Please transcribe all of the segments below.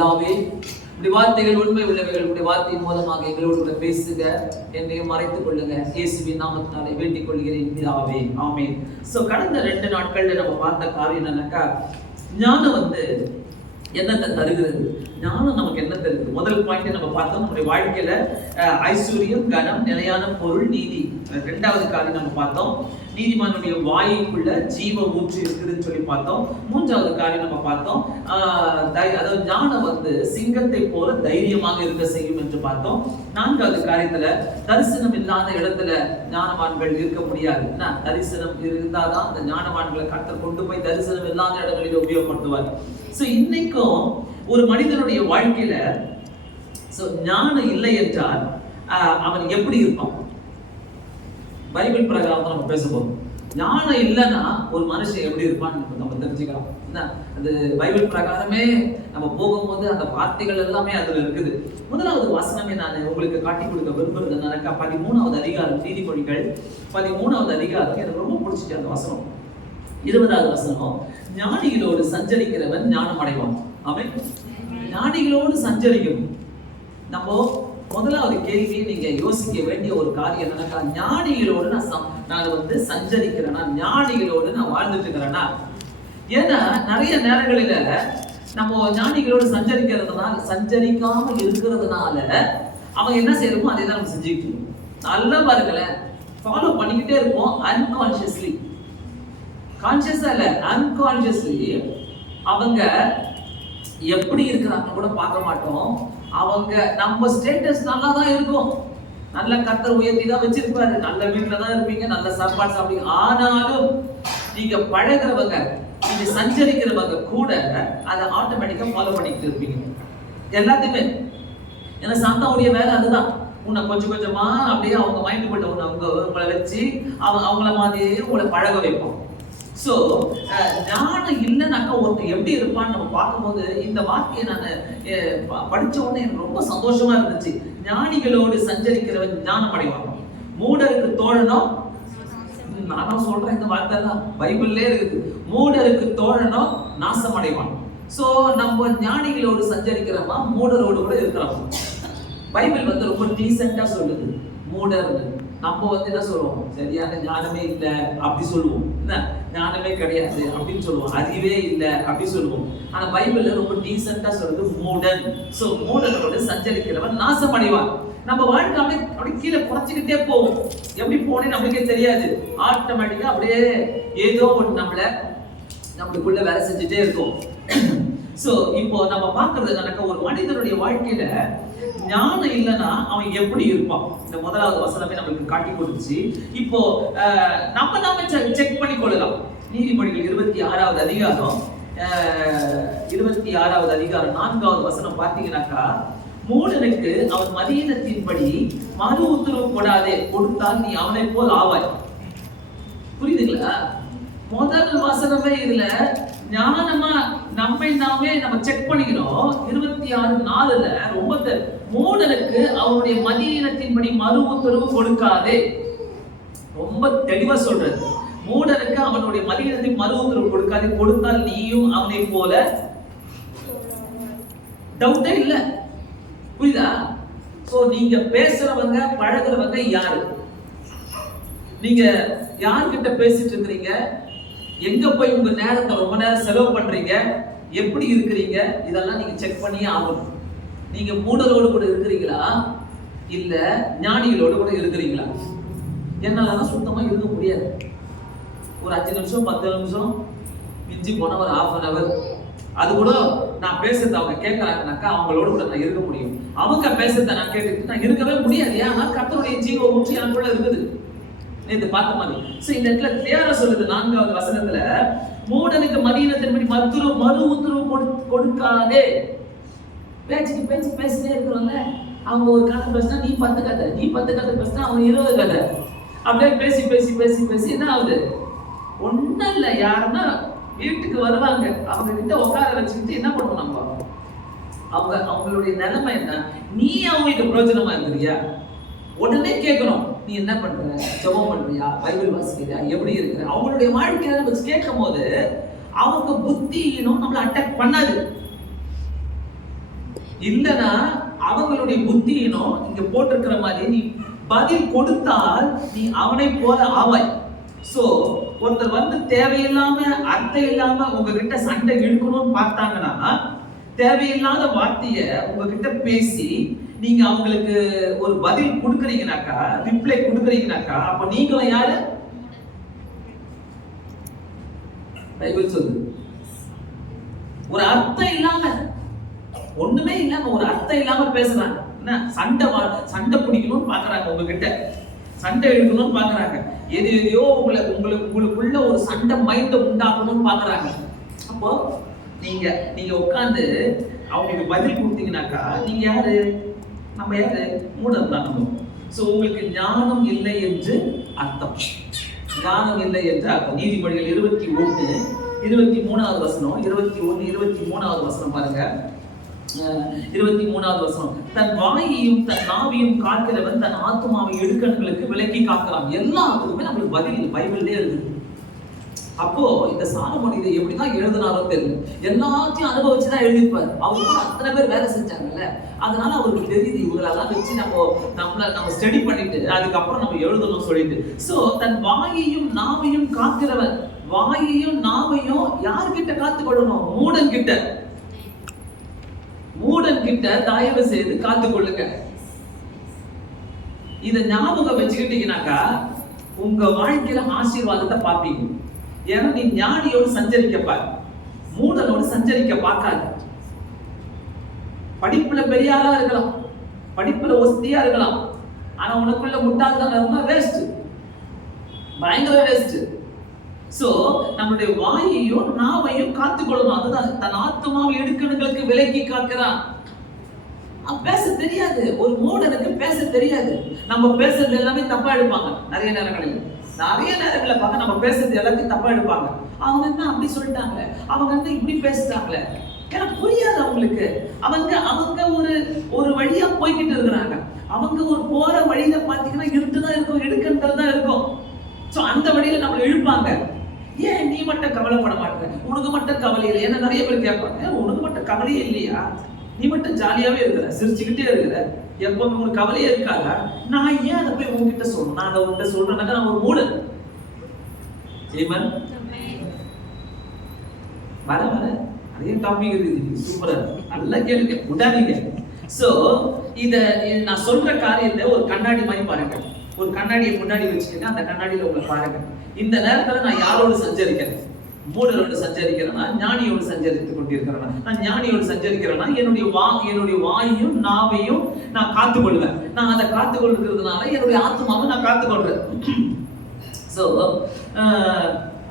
பிதாவே, உடைய வார்த்தைகள் உண்மை உள்ளவைகள். உடைய வார்த்தையின் மூலமாக எங்களோடு கூட பேசுக, என்னையும் மறைத்துக் கொள்ளுங்க. இயேசுவின் நாமத்தினாலே வேண்டிக் கொள்கிறேன் பிதாவே, ஆமென். கடந்த 2 நாட்கள்ல நம்ம பார்த்த காரியம் என்னன்னாக்கா, ஞானம் என்னத்தை தருகிறது, ஞானம் நமக்கு என்ன தருது. முதல் பாயிண்ட் நம்ம பார்த்தோம், நம்முடைய வாழ்க்கையில ஐஸ்வர்யம், கனம், நிலையான பொருள், நீதி. 2வது காரியம் நம்ம பார்த்தோம், நீதிமானுடைய வாயுக்குள்ள ஜீவ ஊற்று இருக்குதுன்னு சொல்லி பார்த்தோம். 3வது காரியம் நம்ம பார்த்தோம், அதாவது ஞானம் சிங்கத்தை போல தைரியமாக இருக்க செய்யும் என்று பார்த்தோம். 4வது காரியத்துல தரிசனம் இல்லாத இடத்துல ஞானவான்கள் இருக்க முடியாது. தரிசனம் இருந்தாதான் அந்த ஞானவான்களை கர்த்தர் கொண்டு போய் தரிசனம் இல்லாத இடங்களில் உபயோகப்படுத்துவார். இன்னைக்கும் ஒரு மனிதனுடைய வாழ்க்கையில ஞானம் இல்லை என்றால் அவன் எப்படி இருப்பான்? பைபிள் பிரகாரம் நம்ம பேச போறோம். ஞானம் இல்லைன்னா ஒரு மனுஷன் எப்படி இருப்பான்னு நம்ம தெரிஞ்சுக்கலாம். அது பைபிள் பிரகாரமே நம்ம போகும்போது அந்த வார்த்தைகள் எல்லாமே அதுல இருக்குது. 1வது வசனமே நான் உங்களுக்கு காட்டி கொடுக்க விரும்புறது என்னன்னாக்கா, 13வது அதிகாரம், நீதிமொழிகள் 13வது அதிகாரம். எனக்கு ரொம்ப பிடிச்சிச்சு அந்த வசனம். 20வது வசனம், ஞானிகளோடு சஞ்சரிக்கிறவன் ஞானம் அடைவான். ஆமென். ஞானிகளோடு சஞ்சரிக்கும். நம்ம முதலாவது கேள்வியை நீங்க யோசிக்க வேண்டிய ஒரு காரியம் என்னன்னாக்கா, ஞானிகளோடு நான் சஞ்சரிக்கிறேன்னா, ஞானிகளோடு நான் வாழ்ந்துட்டு இருக்கிறேன்னா. ஏன்னா நிறைய நேரங்களில நம்ம ஞானிகளோடு சஞ்சரிக்காம இருக்கிறதுனால அவங்க என்ன செய்யறோமோ அதை தான் நம்ம செஞ்சுக்கிட்டு இருக்கோம். நல்லா பாருங்களேன், ஃபாலோ பண்ணிக்கிட்டே இருப்போம். அன்கான்சியஸ்லி, கான்சியஸா இல்ல, அன்கான்சியஸ்லி அவங்க எப்படி இருக்கிறாங்க கூட பார்க்க மாட்டோம். அவங்க நம்ம ஸ்டேட்டஸ் நல்லா தான் இருக்கும், நல்ல கர்த்தர் உயர்த்தி தான் வச்சிருப்பாரு, நல்ல வீட்டுல தான் இருப்பீங்க, நல்ல சாப்பாடு சாப்பிடுவீங்க. ஆனாலும் நீங்க பழகிறவங்க, நீங்க சஞ்சரிக்கிறவங்க கூட அதை ஆட்டோமேட்டிக்கா ஃபாலோ பண்ணிட்டு இருப்பீங்க எல்லாத்தையுமே. ஏன்னா சாத்தாவுடைய வேலை அதுதான், உன்னை கொஞ்சம் கொஞ்சமா அப்படியே அவங்க மைண்டுக்குள்ள உங்களை வச்சு அவங்கள மாதிரியே உங்களை பழக வைப்போம். ஞானம் இல்லைனாக்கா ஒருத்தர் எப்படி இருப்பான்னு நம்ம பார்க்கும்போது, இந்த வார்த்தையை நான் படிச்ச உடனே எனக்கு ரொம்ப சந்தோஷமா இருந்துச்சு. ஞானிகளோடு சஞ்சரிக்கிறவன் ஞானம் அடைவான், மூடருக்கு தோழனோ. நானும் சொல்றேன், இந்த வார்த்தை தான் பைபிள்லே இருக்குது. மூடருக்கு தோழனோ நாசம் அடைவான். நம்ம ஞானிகளோடு சஞ்சரிக்கிறோமா, மூடரோடு கூட இருக்கிறோம். பைபிள் ரொம்ப டீசெண்டா சொல்லுது மூடர். நம்ம என்ன சொல்லுவோம், சரியான ஞானமே இல்லை அப்படி சொல்லுவோம், என்ன ஞானமே கிடையாது அப்படின்னு சொல்லுவோம், அறிவே இல்லை அப்படி சொல்லுவோம். ஆனா பைபிள்ல ரொம்ப டீசெண்டா சொல்றது மூடன். மூடனோட சஞ்சரிக்கிறவன் நாசம் அடைவான். நம்ம வாழ்க்கை அப்படியே கீழே குறைச்சிக்கிட்டே போவோம். எப்படி போனே நமக்கே தெரியாது. ஆட்டோமேட்டிக்கா அப்படியே ஏதோ ஒன்று நம்மளுக்குள்ள வேலை செஞ்சுட்டே இருக்கும். இப்போ நம்ம பார்க்கறது என்னன்னாக்கா, ஒரு மனிதனுடைய வாழ்க்கையில ஞானம் இல்லைன்னா அவன் எப்படி இருப்பான். இந்த 1வது வசனமே நம்மளுக்கு காட்டி கொடுத்துச்சு. இப்போ நாம செக் பண்ணி கொள்ளலாம். நீதிமொழிகள் 26வது அதிகாரம் 4வது வசனம் பார்த்தீங்கன்னாக்கா, மூடனுக்கு அவன் மதியினத்தின்படி மறு உத்தரவு கொடாதே, கொடுத்தால் நீ அவனை போல் ஆவாய். புரியுதுங்களா? முதல் வசனமே இதுல ஞானமா நம்ம செக் பண்ணிக்கிறோம். 26:4 ரொம்ப மூடனுக்கு அவனுடைய மதியினத்தின்படி மறு உத்தரவு கொடுக்காதே. ரொம்ப தெளிவா சொல்றது, மூடனுக்கு அவனுடைய மதியினத்தின் மறு உத்தரவு கொடுக்காதே, கொடுத்தால் நீயும் அவனை போல. டவுட்டே இல்ல, புரியுதா? நீங்க பேசுறவங்க, பழகுறவங்க யாரு? நீங்க யார்கிட்ட பேசிட்டு இருக்கிறீங்க? எங்க போய் உங்க நேரத்தை ரொம்ப நேரம் செலவு பண்றீங்க? எப்படி இருக்கிறீங்க? இதெல்லாம் நீங்க செக் பண்ணியே ஆகணும். நீங்க மூடரோடு கூட இருக்கிறீங்களா, இல்ல ஞானிகளோடு கூட இருக்கிறீங்களா? என்னால சுத்தமா இருக்க முடியாது. ஒரு 5 நிமிஷம் 10 நிமிஷம், மிஞ்சி போன ஒரு 1/2 hour, அது கூட நான் பேசுறத அவங்க கேட்கறாங்கனாக்கா அவங்களோட கூட நான் இருக்க முடியும். அவங்க பேசுறத நான் கேட்டுட்டு நான் இருக்கவே முடியாது. ஏன்னா கர்த்தருடைய ஜீவ ஊற்று எனக்குள்ள இருக்குது. நேத்து பார்த்த மாதிரி. இந்த இடத்துல கிளியரா சொல்லுது 4வது வசனத்துல, மூடனுக்கு மதியினத்தின்படி மறு உத்தரவு கொடுக்காதே. பேசிட்டே இருக்கிறோம்ல, அவங்க ஒரு கதை பேசினா நீ 10 கதை, நீ 10 கதை பேசினா அவங்க 20 கதை. அப்படியே பேசி பேசி பேசி பேசி என்ன ஆகுது? ஒன்னும் இல்லை, யாருன்னா வீட்டுக்கு வருவாங்க, அவங்க கிட்ட உட்கார வச்சுக்கிட்டு என்ன பண்ணுவோம் நம்ம, அவங்களுடைய நிலைமை என்ன, நீ அவங்களுக்கு பிரயோஜனமா இருக்கிறியா? உடனே கேட்கணும், நீ என்ன பண்ற, ஜெபம் பண்றியா, பைபிள் வாசிக்கிறியா, எப்படி இருக்கிற? அவங்களுடைய வாழ்க்கையை நம்ம கேட்கும் போது அவங்க புத்தியினும் நம்மளை அட்டாக் பண்ணாது. இல்லனா அவங்களுடைய புத்தியினோ இங்க போட்டிருக்கிற மாதிரி நீ பதில் கொடுத்தால் நீ அவனை போல ஆவாய். சோ ஒருத்தர் வந்து தேவையில்லாம அர்த்தம் இல்லாம உங்ககிட்ட சண்டை இழுக்கணும்னு பார்த்தாங்கன்னா, தேவையில்லாத வார்த்தைய உங்ககிட்ட பேசி நீங்க அவங்களுக்கு ஒரு பதில் கொடுக்குறீங்கனாக்கா, ரிப்ளை கொடுக்குறீங்கனாக்கா, அப்ப நீங்களும் யாரு? பைபிள் சொல்லுது. ஒரு அர்த்தம் இல்லாம, ஒண்ணுமே இல்லாம ஒரு அர்த்தம் இல்லாம பேசுறாங்க. என்ன சண்டை பிடிக்கணும்னு பாக்குறாங்க, உங்ககிட்ட சண்டை இழுக்கணும்னு பாக்குறாங்க, எதையோ உங்களுக்குள்ள ஒரு சண்டை மைண்ட உண்டாக்கணும்னு பாக்குறாங்க. அப்போ நீங்க உட்கார்ந்து அவங்களுக்கு பதில் கொடுத்தீங்கன்னாக்கா நீங்க யாரு? நம்ம யாரு? மூடன் தான் நம்ம. சோ உங்களுக்கு ஞானம் இல்லை என்று அர்த்தம். ஞானம் இல்லை என்று அர்த்தம். நீதிமொழிகள் 21:23 வசனம், 21:23 வசனம் பாருங்க. 23 வசனம். தன் வாயையும் தன் நாவையும் காக்கிறவன் தன் ஆத்துமாவை இடுக்கண்களுக்கு விலக்கி காக்கிறான். எல்லாத்துக்குமே நம்மளுக்கு பதில் பைபிள்லயே இருக்கு. அப்போ இந்த சாலமோன் இதை எப்படிதான் எழுதினாரோ தெரியல, எல்லாத்தையும் அனுபவிச்சுதான் எழுதிப்பாரு. அவரு கூட அத்தனை பேர் வேலை செஞ்சாங்கல்ல, அதனால அவருக்கு தெரியுது இவங்களெல்லாம் வச்சு நம்ம ஸ்டடி பண்ணிட்டு அதுக்கப்புறம் நம்ம எழுதணும் சொல்லிட்டு. சோ தன் வாயையும் நாவையும் காக்கிறவன், வாயையும் நாவையும் யார்கிட்ட காத்துக்கொள்ளணும்? மூடன் கிட்ட. மூடன் கிட்ட தயவு செய்து காத்துக்கொள்ளுங்க. இத ஞாபகம் வச்சுக்கிட்டீங்கன்னாக்கா உங்க வாழ்க்கையில ஆசீர்வாதத்தை பார்ப்பீங்க. ஏன்னா நீ ஞானியோடு சஞ்சரிக்க பாரு, மூடனோடு சஞ்சரிக்க பார்க்காது. படிப்புல பெரிய ஆளா இருக்கலாம், படிப்புல ஒஸ்தியா இருக்கலாம், ஆனா உனக்குள்ள முட்டாள்தான் இருந்தா வேஸ்ட், பயங்கர வேஸ்ட். சோ நம்முடைய வாயையும் நாவையும் காத்துக்கொள்ளணும். அதுதான் தன் ஆத்துமாவை இடுக்கண்களுக்கு விலக்கி காக்கிறான். பேச தெரியாது, ஒரு மூடனுக்கு பேச தெரியாது. நம்ம பேசுறது எல்லாமே தப்பா எடுப்பாங்க. நிறைய நேரங்களில் பார்க்க நம்ம பேசுறது எல்லாத்தையும் தப்பா எடுப்பாங்க. அவங்க என்ன அப்படி சொல்லிட்டாங்க, அவங்க என்ன இப்படி பேசுறாங்களே, எனக்கு புரியாது அவங்களுக்கு. அவங்க ஒரு வழியா போய்கிட்டு இருக்கிறாங்க. அவங்க ஒரு போற வழியில பாத்தீங்கன்னா இருட்டுதான் இருக்கும், இடுக்கண்கள் தான் இருக்கும். சோ அந்த வழியில நம்மளை இழுப்பாங்க. ஏன் நீ மட்டும் கவலைப்பட மாட்டேன், உனக்கு மட்டும் கவலை இல்லை? ஏன்னா நிறைய பேர் கேட்பாங்க, உனக்கு மட்டும் கவலையே இல்லையா, நீ மட்டும் ஜாலியாவே இருக்கிற, சிரிச்சுக்கிட்டே இருக்கிற, எப்பவுமே உனக்கு கவலையே இருக்காதா? நான் ஏன் அதை போய் உங்ககிட்ட சொல்லணும்? நான் அதை உங்ககிட்ட சொல்றேன்னாக்கா நான் ஒரு மூடன். வர நிறைய டாபிக் இருக்குது, சூப்பரா நல்லா கேளுங்க, விடாதீங்க. சோ இத நான் சொல்ற காரியத்தை ஒரு கண்ணாடி மாதிரி பாருங்க. ஒரு கண்ணாடியை முன்னாடி வச்சுக்கோங்க, அந்த கண்ணாடியில உங்களை பாருங்க. இந்த நேரத்துல நான் யாரோடு சஞ்சரிக்கிறேன்? மூடரோடு சஞ்சரிக்கிறேன்னா, ஞானியோடு சஞ்சரித்துக் கொண்டிருக்கிறேன்னா? நான் ஞானியோடு சஞ்சரிக்கிறேன்னா என்னுடைய வாயையும் நாவையும் நான் காத்துக்கொள்வேன். நான் அதை காத்துக்கொள்கிறதுனால என்னுடைய ஆத்மாவை நான் காத்துக்கொள்றேன். சோ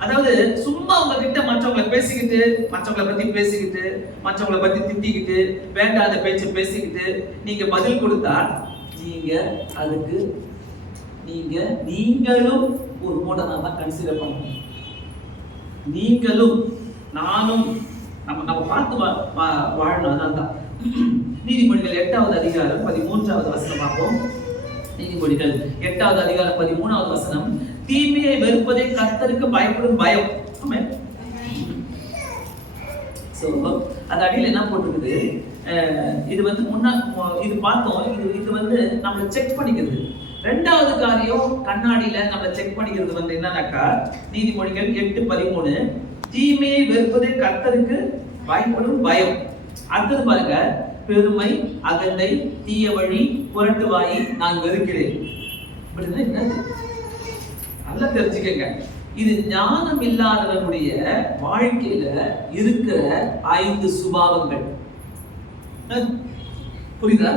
அதாவது சும்மா உங்ககிட்ட மற்றவங்களை பேசிக்கிட்டு, மற்றவங்களை பத்தி பேசிக்கிட்டு, மற்றவங்களை பத்தி திட்டிக்கிட்டு, வேண்டாத பேச்சு பேசிக்கிட்டு நீங்க பதில் கொடுத்தா அதுக்கு நீங்களும் ஒரு மூடனா தான் கன்சிடர் பண்ணணும். நீங்களும் நானும் நம்ம பார்த்து வாழணும். அதான் நீதிமொழிகள் 8வது அதிகாரம் 13வது வசனம் பார்ப்போம். நீதிமொழிகள் 8வது அதிகாரம் 13வது வசனம். தீமையை வெறுப்பதே கர்த்தருக்கு பயப்படும் பயம். ஆமென். சோ அது அடியில் என்ன போட்டுருக்குது? இது வந்து இது பார்த்தோம். இது வந்து நம்மளை செக் பண்ணிக்கிறது. ரெண்டாவது காரியம் கண்ணாடியில நம்ம செக் பண்ணிக்கிறது வந்து என்னன்னாக்கா, நீதிமொழிகள் 8:13. தீமையை வெறுப்பதே கர்த்தருக்கு பயப்படும் பயம். அடுத்தது பாருங்க, பெருமை, அகந்தை, தீய வழி, புரட்டு வாயை நான் வெறுக்கிறேன். என்னது? நல்லா தெரிஞ்சுக்கங்க. இது ஞானம் இல்லாதவனுடைய வாழ்க்கையில இருக்கிற 5 சுபாவங்கள். புரியுதா?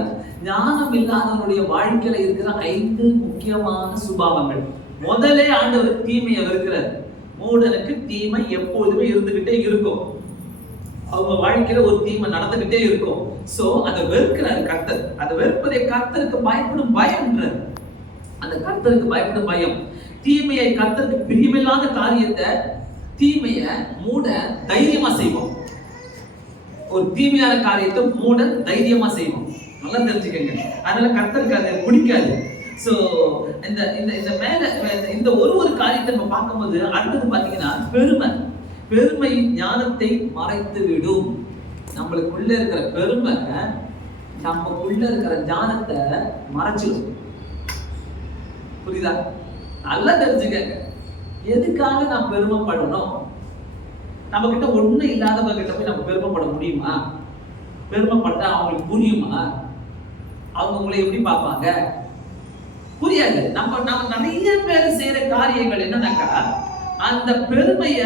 ஞானம் இல்லாதவனுடைய வாழ்க்கையில இருக்கிற 5 முக்கியமான சுபாவங்கள். முதலே ஆண்டவர் தீமையை வெறுக்கிறார். மூடனுக்கு தீமை எப்பொழுதுமே இருந்துகிட்டே இருக்கும். அவங்க வாழ்க்கையில ஒரு தீமை நடந்துகிட்டே இருக்கும். சோ அதை வெறுக்கிறார் கர்த்தர். அதை வெறுப்பதை கர்த்தருக்கு பயப்படும் பயம்ன்றார். அந்த கர்த்தருக்கு பயப்படும் பயம். தீமையை, கர்த்தருக்கு பிரியமில்லாத காரியத்தை, தீமையை மூட தைரியமா செய்வோம். ஒரு தீமையான காரியத்தை மூட தைரியமா செய்வோம். நல்லா தெரிஞ்சுக்கங்க. அதனால கர்த்தருக்கு அதை பிடிக்காது. சோ இந்த மேல இந்த ஒரு காரியத்தை நம்ம பார்க்கும்போது அடுத்தது பாத்தீங்கன்னா பெருமை ஞானத்தை மறைத்து விடும். நம்மளுக்குள்ள இருக்கிற பெருமை நமக்குள்ள இருக்கிற ஞானத்தை மறைச்சிடும். புரியுதா? நல்லா தெரிஞ்சுக்கங்க. எதுக்காக நான் பெருமைப்படணும்? நம்ம கிட்ட ஒண்ணு இல்லாதவங்க கிட்ட போய் நம்ம பெருமைப்பட முடியுமா? பெருமைப்பட்டா அவங்களுக்கு புரியுமா? அவங்க உங்களை எப்படி பார்ப்பாங்க? புரியாது. நம்ம நிறைய பேர் செய்யற காரியங்கள் என்னன்னாக்கா, அந்த பெருமைய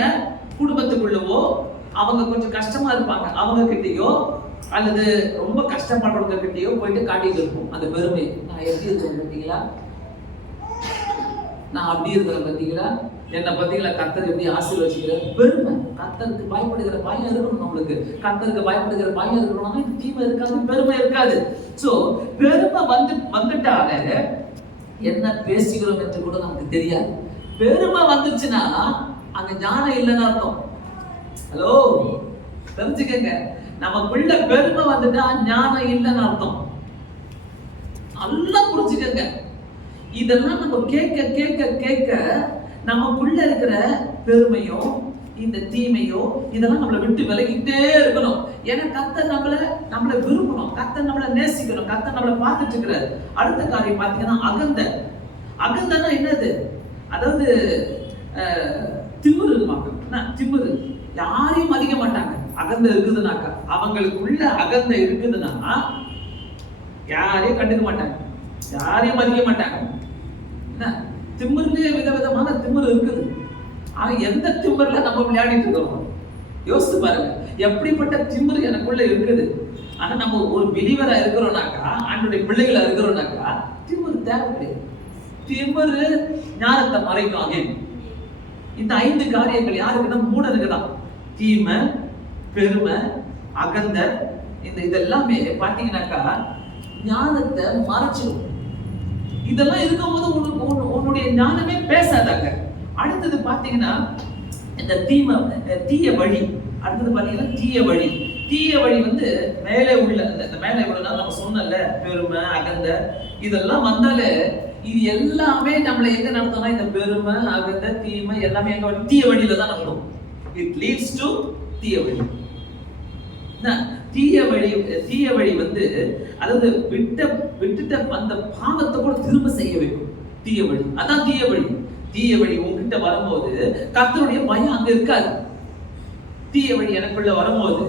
குடும்பத்துக்குள்ளவோ, அவங்க கொஞ்சம் கஷ்டமா இருப்பாங்க அவங்க கிட்டயோ, அல்லது ரொம்ப கஷ்டப்படுறவங்க கிட்டயோ போயிட்டு காட்டிட்டு இருப்போம் அந்த பெருமை. நான் எப்படி இருக்கேன் பார்த்தீங்களா, நான் அப்படி இருக்கிறேன் பார்த்தீங்களா, என்னை பார்த்தீங்களா, கர்த்தர் எப்படி ஆசீர்வதிக்கிறார். பெருமை. கர்த்தருக்கு பயப்படுகிற பயம் இருக்கணும். நம்மளுக்கு கர்த்தருக்கு பயப்படுகிற பயம் இருக்கணும்னா தீமை இருக்காது, பெருமை இருக்காது. சோ பெருமை வந்துட்டாலே என்ன பேசுகிறோம் என்று கூட நமக்கு தெரியாது. பெருமை வந்துச்சுன்னா அங்க ஞானம் இல்லைன்னு அர்த்தம். ஹலோ, தெரிஞ்சுக்கங்க. நமக்குள்ள பெருமை வந்துட்டா ஞானம் இல்லைன்னு அர்த்தம். நல்லா புரிஞ்சுக்கங்க. இதெல்லாம் நம்ம கேட்க கேட்க கேட்க நமக்குள்ள இருக்கிற பெருமையோ இந்த தீமையோ இதெல்லாம் நம்மளை விட்டு விலகிட்டே இருக்கணும். ஏன்னா கர்த்தர் நம்மளை விரும்பணும், கர்த்தர் நம்மளை நேசிக்கணும், கர்த்தர் நம்மளை பார்த்துட்டு இருக்கிறார். அடுத்த காரியம் பார்த்தீங்கன்னா அகந்தனா என்னது? அதாவது திமிரு. திமிரு யாரையும் மதிக்க மாட்டாங்க. அகந்த இருக்குதுனாக்கா, அவங்களுக்குள்ள அகந்த இருக்குதுன்னா யாரையும் கண்டுக்க மாட்டாங்க, யாரையும் மதிக்க மாட்டாங்க. திமிர்லயே விதவிதமான திமிரு இருக்குது. ஆனா எந்த திமிர்ல நம்ம விளையாடிட்டு இருக்கோம்? யோசித்து பாருங்க, எப்படிப்பட்ட திமிரு எனக்குள்ள இருக்குது. ஆனா நம்ம ஒரு பிலீவரா இருக்கிறோம்னாக்கா, ஆண்டவருடைய பிள்ளைகளா இருக்கிறோம்னாக்கா, திமிரு தேவை கிடையாது. திமிரு ஞானத்தை மறைக்கும். இந்த 5 காரியங்கள் யாருக்குன்னா மூடனுக்கு தான். தீமை, பெருமை, அகந்த, இதெல்லாமே பாத்தீங்கன்னாக்கா ஞானத்தை மறைச்சிடும். இதெல்லாம் இருக்கும்போது உன்னுடைய ஞானமே பேசாதாங்க. அடுத்தது பாத்தீங்கன்னா இந்த தீய வழி. அடுத்தது பாத்தீங்கன்னா தீய வழி மேலே உள்ள அந்த மேலே உள்ள நம்ம சொன்னல பெருமை, அகந்த, இதெல்லாம் வந்தாலே இது எல்லாமே நம்மளை எங்க நடத்தணும்? இந்த பெருமை, அகந்த, தீமை எல்லாமே எங்க தீய வழியில தான் நடக்கும். இட் லீட்ஸ் டு தீய வழி. தீய வழி அதாவது விட்டுட்ட அந்த பாவத்தை கூட திரும்ப செய்ய வைக்கும். தீய வழி அதான் தீய வழி உங்ககிட்ட வரும்போது கர்த்தருடைய பயம் அங்க இருக்காது. தீய வழி எனக்குள்ள வரும்போது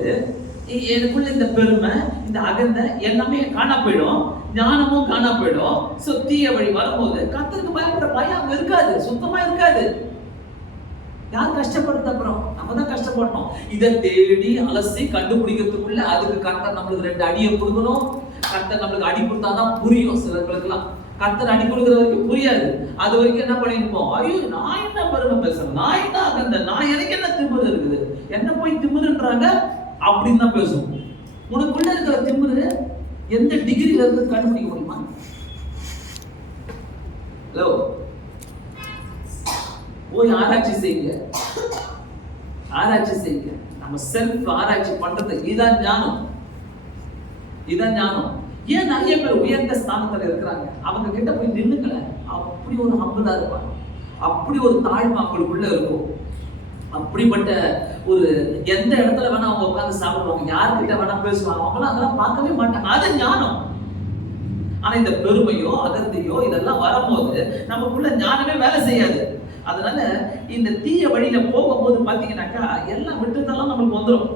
எனக்குள்ள இந்த பெருமை, இந்த அகந்த எல்லாமே காணா போயிடும், ஞானமும் காணா போயிடும். சோ தீய வழி வரும்போது கர்த்தருக்கு பயப்படுற பயம் அங்க இருக்காது, சுத்தமா இருக்காது. யார் கஷ்டப்படுறது? அப்புறம் நம்ம தான் கஷ்டப்படணும். இதை தேடி அலசி கண்டுபிடிக்கிறதுக்குள்ள அதுக்கு கர்த்தர் நம்மளுக்கு 2 அடியை கொடுக்கணும். கர்த்தர் நம்மளுக்கு அடி கொடுத்தாதான் புரியும். சிலர்களுக்கெல்லாம் கர்த்தர் அடி கொடுக்குற வரைக்கும் புரியாது. அது வரைக்கும் என்ன பண்ணிருப்போம்? ஐயோ, நான் என்ன பெருமை பேசுறேன், நான் என்ன அகந்த, நான் எனக்கு என்ன திமிரு இருக்குது, என்ன போய் திமிருன்றாங்க அப்படின்னு தான் பேசுவோம். உனக்குள்ள இருக்கிற திமிரு எந்த டிகிரில இருந்து கண்டுபிடிக்க முடியுமா? ஹலோ, போய் ஆராய்ச்சி செய்யுங்க. நம்ம செல்ஃப் ஆராய்ச்சி பண்றது இதுதான் ஞானம். ஏன் நிறைய பேர் உயர்ந்த ஸ்தானத்துல இருக்கிறாங்க, அவங்க கிட்ட போய் நின்னுக்கல. அப்படி ஒரு ஹம்பிளா இருப்பாங்க, அப்படி ஒரு தாழ்மை அவங்களுக்குள்ள இருக்கும். அப்படிப்பட்ட ஒரு எந்த இடத்துல வேணா அவங்க உட்கார்ந்து சாப்பிடுவாங்க, யார்கிட்ட வேணா பேசுவாங்க, அவங்களாம் அதெல்லாம் பார்க்கவே மாட்டாங்க. அது ஞானம். ஆனா இந்த பெருமையோ அகந்தையோ இதெல்லாம் வரும்போது நமக்குள்ள ஞானமே வேலை செய்யாது. அதனால இந்த தீய வழியில போகும்போது பாத்தீங்கன்னாக்கா எல்லாம் விட்டுதெல்லாம் நமக்கு வந்துடும்.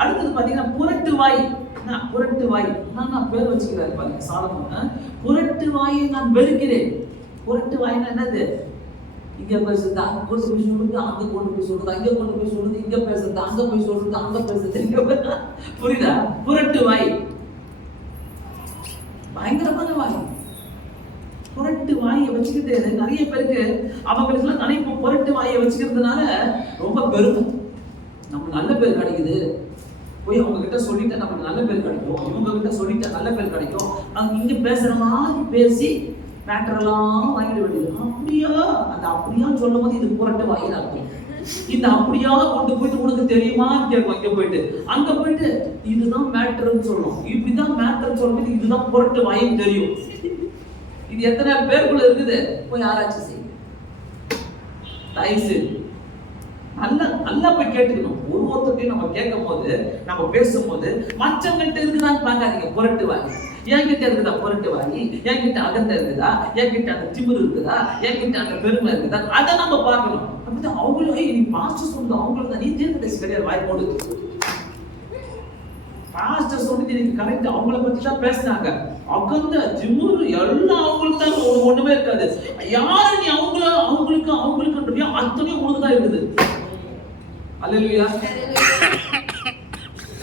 அடுத்தது பாத்தீங்கன்னா புரட்டு வாய். நான் பேர் வச்சுக்கிறாரு பாருங்க சாலமோன். புரட்டு வாயை நான் வெறுக்கிறேன். புரட்டு வாய்னா என்னது? இங்க பேசுறது அங்க கொண்டு போய் சொல்றது, அங்க கொண்டு போய் சொல்றது, அங்க கொண்டு போய் சொல்றது, இங்க பேசுறது, அங்க போய் சொல்றது, அங்க பேசுறது. புரியுதா? புரட்டு வாய் பயங்கரமான வாய். புரட்டு வாயை வச்சுக்கிட்டு நிறைய பேருக்கு அவங்களுக்கு எல்லாம் நினைப்பு புரட்டு வாயை வச்சுக்கிறதுனால ரொம்ப பெருமை. நமக்கு நல்ல பேர் கிடைக்குது, போய் அவங்க கிட்ட சொல்லிட்டா நமக்கு நல்ல பேர் கிடைக்கும், இவங்க கிட்ட சொல்லிட்டா நல்ல பேர் கிடைக்கும், அவங்க இங்க பேசுற மாதிரி பேசி மேட்டரெல்லாம் வாங்கிட வேண்டியது. அப்படியா சொல்லும் போது இது புரட்டு வாயில இருக்கும். இந்த அப்படியா கொண்டு போயிட்டு உனக்கு தெரியுமா கேட்கும். இங்க போயிட்டு அங்க போயிட்டு இதுதான் மேட்டர்ன்னு சொல்லணும், இப்படிதான் மேட்டர் சொல்லும், இதுதான் புரட்டு வாயின்னு தெரியும். இது எத்தனை பேருக்குள்ள இருக்குது? போய் ஆராய்ச்சி செய்யுங்க. நல்லா நல்லா போய் கேட்டுக்கணும். ஒருத்தரையும் நம்ம கேட்கும் போது, நம்ம பேசும்போது மற்றவங்கிட்ட இருக்குதான்னு பார்க்காதீங்க. புரட்டு வாங்கி என்கிட்ட இருக்குதா, புரட்டு வாங்கி என்கிட்ட அகந்த இருக்குதா, என்கிட்ட அந்த திமிரு இருக்குதா, என்கிட்ட அந்த பெருமை இருக்குதா, அதை நம்ம பார்க்கணும். அப்படிதான் அவங்களும் நீ பாஸ்டர் சொல்லுங்க, அவங்களுக்கு தான் நீ தீர்க்கதரிசி கிடையாது, வாய் போடு. பாஸ்டர் சொல்லி நீங்க கரெக்ட், அவங்கள பத்தி தான் பேசினாங்க. அகந்த திமிரு எல்லாம் அவங்களுக்கு தான், ஒண்ணுமே இருக்காது. யாரு நீ அவங்களுக்கு அத்தனையும் உனக்கு தான் இருக்குது. அல்லேலூயா.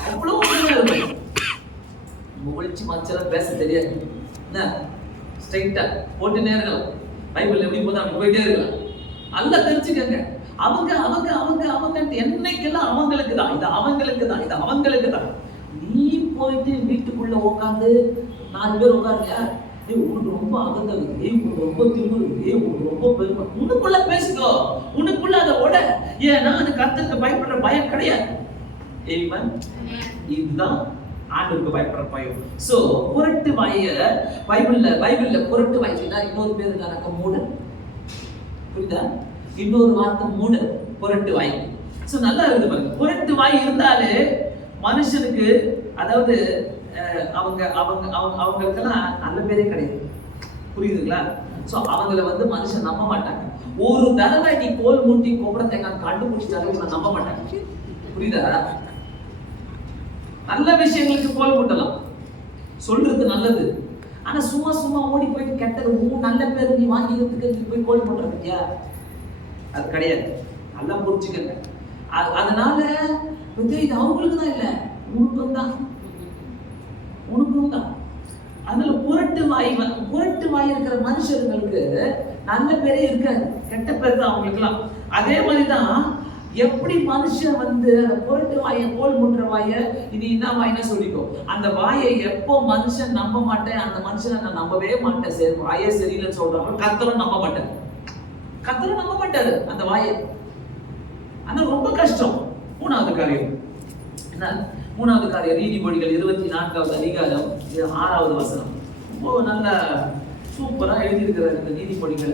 அவ்வளவு உண்மையா இருக்கும். ஒழிச்சு மச்செல்லாம் பேச தெரியாது. என்ன ஸ்ட்ரைட்டா போட்டு நேரம் பைபிள் எப்படி போதா அப்படி போயிட்டே இருக்கலாம். நல்லா தெரிஞ்சுக்கங்க. அவங்க என்னைக்கெல்லாம் அவங்களுக்கு தான், இது அவங்களுக்கு தான். நீ போயிட்டு வீட்டுக்குள்ள உட்காந்து 4 பேர் உட்காருங்க, உனக்கு ரொம்ப அகந்தது, உனக்கு ரொம்ப திமிரு, உனக்கு ரொம்ப பெருமை, உனக்குள்ள பேசுதோ, உனக்குள்ள அதை ஓட. ஏன்னா அது கர்த்தருக்கு பயப்படுற பயம் கிடையாது. இதுதான் ஆண்டவருக்கு பயப்படுற பயம். சோ புரட்டு வாய பைபிள்ல புரட்டு வாய்னா இன்னொரு பேர் இருக்காங்க, மூடன். புரியுதா? இன்னொரு வார்த்தை மூடன், புரட்டு வாய். சோ நல்லா இருக்கு பாருங்க. புரட்டு வாய் இருந்தாலே மனுஷனுக்கு, அதாவது அவங்களுக்கெல்லாம் நல்ல பேரே கிடையாது. புரியுதுங்களா? சோ அவங்கள மனுஷன் நம்ப மாட்டாங்க. ஒரு தடவை நீ கோல் மூட்டி கோபுர தேங்காய் கண்டுபிடிச்சாலே இவனை நம்ப மாட்டாங்க. புரியுதா? நல்ல விஷயங்களுக்கு கோல் மூட்டலாம், சொல்றது நல்லது. ஆனா சும்மா ஓடி போயிட்டு கெட்டது நல்ல பேர் நீ வாங்கிக்கிறதுக்கு நீ போய் கோல் மூட்டுறதுக்கியா? அது கிடையாது. நல்லா புரிச்சுக்கங்க. அதனால இது அவங்களுக்கு தான் இல்ல, உனக்கும் தான். அதனால புரட்டு வாய் இருக்கிற மனுஷர்களுக்கு நல்ல பேரே இருக்காது, கெட்ட பேர் தான் அவங்களுக்குலாம். அதே மாதிரிதான் எப்படி மனுஷன் அந்த புரட்டு வாயை, கோல் மூட்டுற வாயை, இது என்ன வாயினா சொல்லிக்கோ, அந்த வாயை எப்போ மனுஷன் நம்ப மாட்டேன், அந்த மனுஷனை நான் நம்பவே மாட்டேன், சரி வாயே சரியில்லைன்னு சொல்றாங்க, கர்த்தரும் நம்ப மாட்டாரு அந்த வாயை. ஆனா ரொம்ப கஷ்டம். மூணாவது காரியம் நீதிமொழிகள் 24வது அதிகாரம் 6வது வசனம். ரொம்ப நல்ல சூப்பரா எழுதியிருக்கிறார் இந்த நீதிமொழிகள்.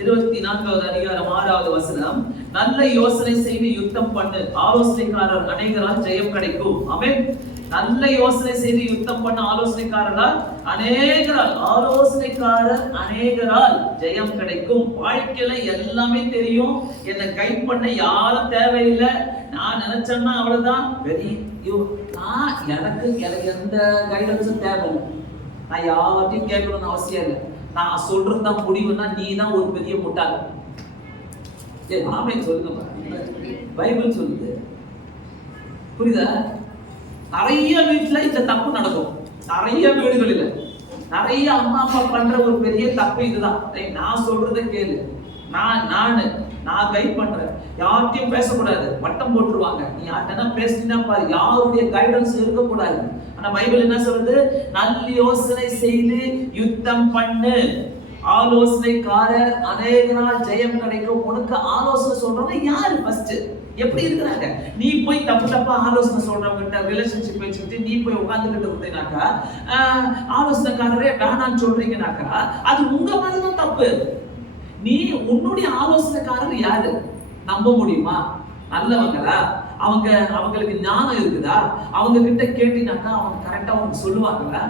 24வது அதிகாரம் 6வது வசனம். நல்ல யோசனை செய்து யுத்தம் பண்ணு, ஆலோசனைக்காரர் அநேகரால் ஜெயம் கிடைக்கும். ஆமென். நல்ல யோசனை செய்து யுத்தம் பண்ண ஆலோசனைக்காரர் அநேகரால் ஜெயம் கிடைக்கும். வாழ்க்கையில எல்லாமே தெரியும், என்னை கைட் பண்ண யாரும் தேவையில்லை, நான் நினைச்சேன்னா அவ்வளவுதான். எனக்கு எந்த கைடன்ஸும் தேவையில்லை, நான் யார்ட்டையும் கேட்கணும்னு அவசியம் இல்லை, நான் சொல்றதுதான் முடிவுன்னா நீ தான் ஒரு பெரிய முட்டாள். ஆமென் சொல்லுங்க. பைபிள் சொல்லுது. புரியுதா? நிறைய வீட்டுல இந்த தப்பு நடக்கும். நிறைய வீடுகளில் நிறைய அம்மா அப்பா பண்ற ஒரு பெரிய தப்பு இதுதான். நான் சொல்றத கேளு, நான் கைட் பண்றேன், யார்கிட்டயும் பேசக்கூடாது, வட்டம் போட்டுருவாங்க. நீ யார்கிட்ட பேசினா பாரு, யாருடைய கைடன்ஸ் இருக்கக்கூடாது. ஆனா பைபிள் என்ன சொல்றது? நல்ல யோசனை செய்து யுத்தம் பண்ணு, ஆலோசனைக்காரர் அநேகரால் ஜெயம் கிடைக்கும். உனக்கு ஆலோசனை சொல்றவங்க யாரு? ஃபர்ஸ்ட் எப்படி இருக்கிறாங்க? நீ போய் தப்பா ஆலோசனை சொல்றவங்க ரிலேஷன்ஷிப் வச்சுக்கிட்டு நீ போய் உட்கார்ந்துக்கிட்டு இருந்தீங்கன்னாக்கா, ஆலோசனைக்காரரே வேணான்னு சொல்றீங்கன்னாக்கா, அது உங்க மேலதான் தப்பு. நீ உன்னுடைய ஆலோசனைக்காரர் யாரு? நம்ப முடியுமா? நல்லவங்களா? அவங்களுக்கு ஞானம் இருக்குதா? அவங்க கிட்ட கேட்டினாக்கா அவங்க கரெக்டா உனக்கு சொல்லுவாங்களா?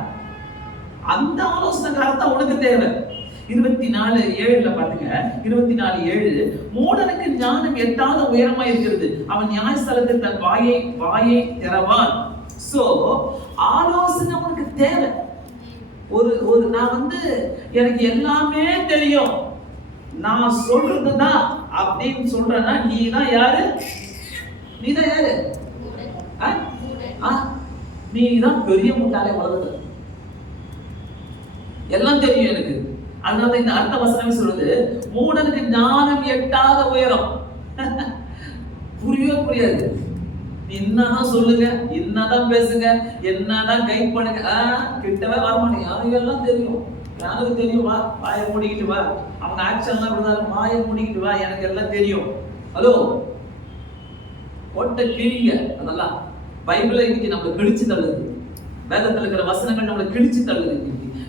அந்த ஆலோசனைக்காரர் தான் உனக்கு தேவை. 24:7 பாருங்க. 24:7 மூடனுக்கு ஞானம் எட்டாத உயரமா இருக்கிறது, அவன் நியாயஸ்தலத்தில் தன் வாயை திறவான். சோ ஆலோசனை உனக்கு தேவை. ஒரு நான் எனக்கு எல்லாமே தெரியும், நான் சொல்றதுதான் அப்படின்னு சொல்றேன்னா நீ தான் யாரு? நீ தான் பெரிய முட்டாளே உலகத்துல. எல்லாம் தெரியும் எனக்கு. அதனால இந்த அர்த்த வசனமே சொல்றது, மூடனுக்கு ஞானம் எட்டாத உயரம். புரியாது. என்னதான் சொல்லுங்க, என்னதான் பேசுங்க, என்னதான் கைட் பண்ணுங்க, கிட்டவே வரமாட்டேங்க. யாரும் எல்லாம் தெரியும், எனக்கு தெரியும், வா வாயை மூடிக்கிட்டு வா. அவங்க ஆக்ஷன்லாம் இப்படிதான், வாயை மூடிக்கிட்டு வா, எனக்கு எல்லாம் தெரியும். ஹலோ, ஒட்ட கிழிங்க. அதெல்லாம் பைபிளை இன்னைக்கு நம்மளை கிழிச்சு தள்ளுது. வேதத்துல இருக்கிற வசனங்கள் நம்மளை கிழிச்சு தள்ளுது.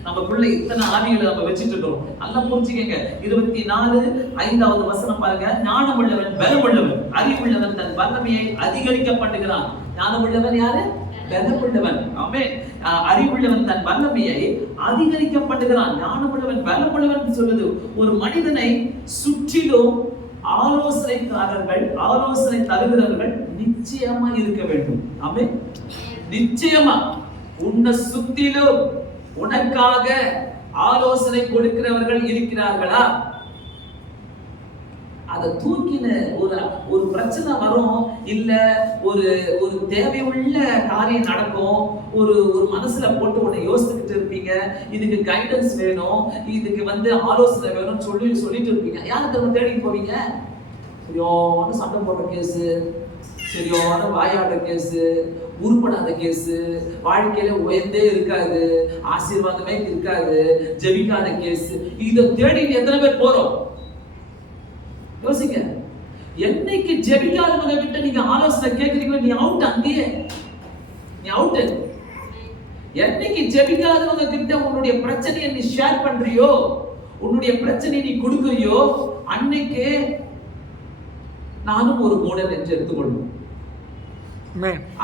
நமக்குள்ள இத்தனை ஆவிகளை நம்ம வச்சுட்டு இருக்கோம். நல்லா புரிஞ்சுக்கங்க. 24:5 வசனம் பாருங்க. ஞானம் உள்ளவன் பலம் உள்ளவன், அறிவுள்ளவன் தன் வல்லமையை அதிகரிக்க பண்ணுகிறான். ஞானம் உள்ளவன் யாரு? பலம் உள்ளவன். ஆமென். அறிவுள்ளவன் தன் வல்லமையை அதிகரிக்க பண்ணுகிறான். ஞானம் உள்ளவன் பலம் உள்ளவன் சொல்லுது. ஒரு மனிதனை சுற்றிலும் ஆலோசனைக்காரர்கள், ஆலோசனை தருகிறவர்கள் நிச்சயமா இருக்க வேண்டும். ஆமென். நிச்சயமா உன்னை சுத்திலும் உனக்காக ஆலோசனை கொடுக்கிறவர்கள் இருக்கிறார்களா? அதை தூக்கின ஒரு பிரச்சனை வரும், இல்ல ஒரு தேவையுள்ள காரியம் நடக்கும், ஒரு மனசுல போட்டு உன்னை யோசிச்சுக்கிட்டு இருப்பீங்க. இதுக்கு கைடன்ஸ் வேணும், இதுக்கு ஆலோசனை வேணும்னு சொல்லிட்டு இருப்பீங்க. யாருக்கு தேடி போவீங்க? சரியான சண்டை போடுற கேஸ், சரியான வாயாடுற கேஸ், உருப்படாத கேஸ், வாழ்க்கையில உயர்ந்தே இருக்காது, ஆசீர்வாதமே இருக்காது, ஜெபிக்காத கேஸ். இதை தேடி எத்தனை பேர் போறோம்? யோசிங்க. என்னைக்கு ஜெபிக்காதவங்க கிட்ட நீங்க ஆலோசனை கேட்கிறீங்களோ நீ அவுட். அங்கேயே நீ அவுட். என்னைக்கு ஜெபிக்காதவங்க கிட்ட உன்னுடைய பிரச்சனையை நீ ஷேர் பண்றியோ, உன்னுடைய பிரச்சனையை நீ கொடுக்கறியோ, அன்னைக்கு நானும் ஒரு மூடன் என்று எடுத்துக்கொள்ளும்.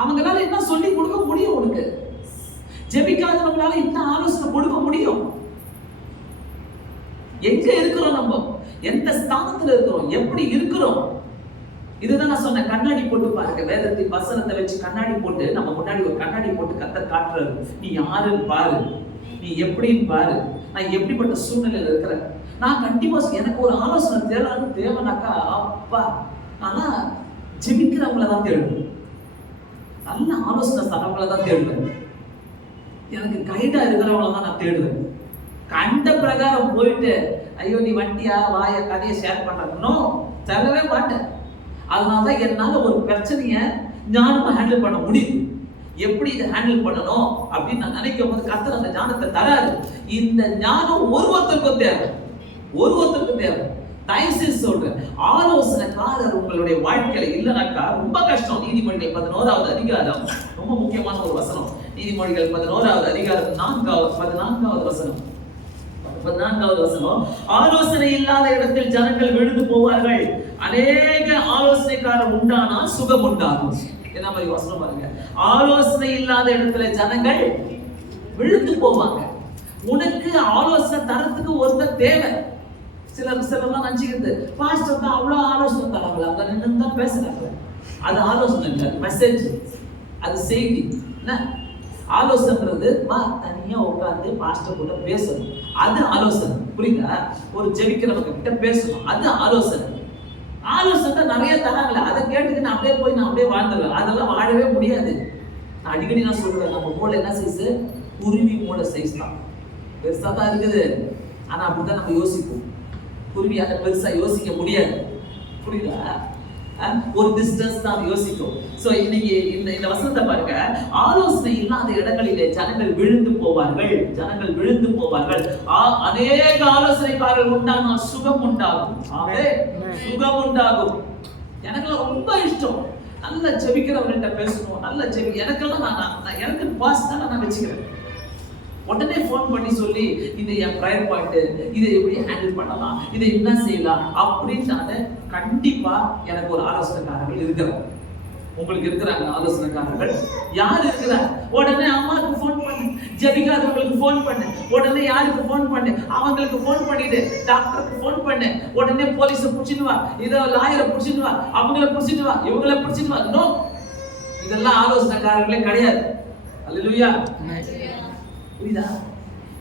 அவங்களால என்ன சொல்லி கொடுக்க முடியும்? உனக்கு ஜெபிக்காதவங்களால என்ன ஆலோசனை கொடுக்க முடியும்? எங்க இருக்கிறோம்? நம்ம எந்த ஸ்தானத்துல இருக்கிறோம்? எப்படி இருக்கிறோம்? இதுதான் நான் சொன்ன. கண்ணாடி போட்டு பாருங்க. வேதத்தின் வசனத்தை வச்சு கண்ணாடி போட்டு நம்ம முன்னாடி ஒரு கண்ணாடி போட்டு கர்த்தர் காட்டுறாரு. நீ யாருன்னு பாரு, நீ எப்படின்னு பாரு, நான் எப்படிப்பட்ட சூழ்நிலையில இருக்கிறேன். நான் கண்டிப்பா எனக்கு ஒரு ஆலோசனை தேவைனாக்கா, அப்பா ஆனா ஜெபிக்கிறவங்கள தான் தேடுவேன். நல்ல ஆலோசனை தரவங்கள தான் தேடுவேன். எனக்கு கைடா இருக்கிறவங்கள தான் நான் தேடுவேன். கண்ட பிரகாரம் போயிட்டு ஐயோ நீ வண்டியா வாய கதையை ஷேர் பண்றோம் தரவே மாட்டேன். அதனாலதான் என்னால ஒரு பிரச்சனைய ஞானமா ஹேண்டில் பண்ண முடியும். எப்படி இதை ஹேண்டில் பண்ணணும் அப்படின்னு நான் நினைக்கும் போது கர்த்தர் அந்த ஞானத்தை தராது. இந்த ஞானம் ஒருவருக்கும் தேவை, ஒருவருக்கும் தேவை. தயவுசெய்து சொல்றேன், ஆலோசனைக்காரர் உங்களுடைய வாழ்க்கையில இல்லைனாக்கா ரொம்ப கஷ்டம். நீதிமொழிகள் 11வது அதிகாரம் ரொம்ப முக்கியமான ஒரு வசனம். நீதிமொழிகள் 11வது அதிகாரம் 14வது வசனம். 14வது வசனம். ஆலோசனை இல்லாத இடத்தில் ஜனங்கள் விழுந்து போவார்கள், அநேக ஆலோசனைக்காரர் உண்டானா சுகம் உண்டாகும். என்ன மாதிரி வசனம் பாருங்க. ஆலோசனை இல்லாத இடத்துல ஜனங்கள் விழுந்து போவாங்க. உனக்கு ஆலோசனை தரத்துக்கு ஒருத்தர் தேவை. சிலர்லாம் நினைச்சுக்கிறது பாஸ்டர் தான் அவ்வளவு ஆலோசனை தராங்களா, அவங்க நின்று தான் பேசுறாங்க. அது ஆலோசனை இல்லை, மெசேஜ், அது செய்தி. என்ன ஆலோசனைன்றது? தனியா உட்கார்ந்து பாஸ்டர் கூட பேசணும், அது ஆலோசனை. புரியுதா? ஒரு ஜெபிக்கிறவங்க கிட்ட பேசணும், அது ஆலோசனை. ஆலோசனை நிறைய தராங்களே, அதை கேட்டுக்கு நான் அப்படியே வாழ்ந்துருவேன். அதெல்லாம் வாழவே முடியாது. நான் அடிக்கடி சொல்லுவேன், நம்ம மூளை என்ன சைஸ்? குருவி மூளை சைஸ் தான், பெருசா தான் இருக்குது. ஆனா அப்படிதான் நம்ம யோசிப்போம். குருவியால பெருசா யோசிக்க முடியாது. புரியுதா? ஒரு டிஸ்டன்ஸ் தான் யோசிக்கும். சோ இன்னைக்கு இந்த வசனத்தை பாருங்க. ஆலோசனை இல்லாத இடங்களிலே ஜனங்கள் விழுந்து போவார்கள், ஜனங்கள் விழுந்து போவார்கள். அநேக ஆலோசனைக்காரர்கள் உண்டானால் சுகம் உண்டாகும். சுகம் உண்டாகும். எனக்கு ரொம்ப இஷ்டம் நல்ல ஜெபிக்கிறவங்கள்ட்ட பேசணும், நல்ல எனக்கெல்லாம் எனக்கு பாஸ் தான் நான் வச்சுக்கிறேன். உடனே போன் பண்ணி சொல்லி இது என் ப்ரையர் பாயிண்ட், இதை எப்படி ஹேண்டில் பண்ணலாம், இதை என்ன செய்யலாம் அப்படின்னு கண்டிப்பா எனக்கு ஒரு ஆலோசனைக்காரர்கள் இருக்கிறாங்க. உங்களுக்கு இருக்கிறாங்க ஆலோசனைக்காரர்கள்? யார் இருக்கிறார்? உடனே அம்மாவுக்கு போன் பண்ணு, ஜெபிக்காதவங்களுக்கு போன் பண்ணு, உடனே யாருக்கு போன் பண்ணு, அவங்களுக்கு போன் பண்ணிடு, டாக்டருக்கு போன் பண்ணு, உடனே போலீஸை பிடிச்சிட்டு வா, இதோ லாயரை பிடிச்சிட்டு வா, அவங்கள பிடிச்சிட்டு வா, இவங்களை பிடிச்சிட்டு வா. நோ, இதெல்லாம் ஆலோசனைக்காரர்களே கிடையாது. அல்லேலூயா. புரியுதா?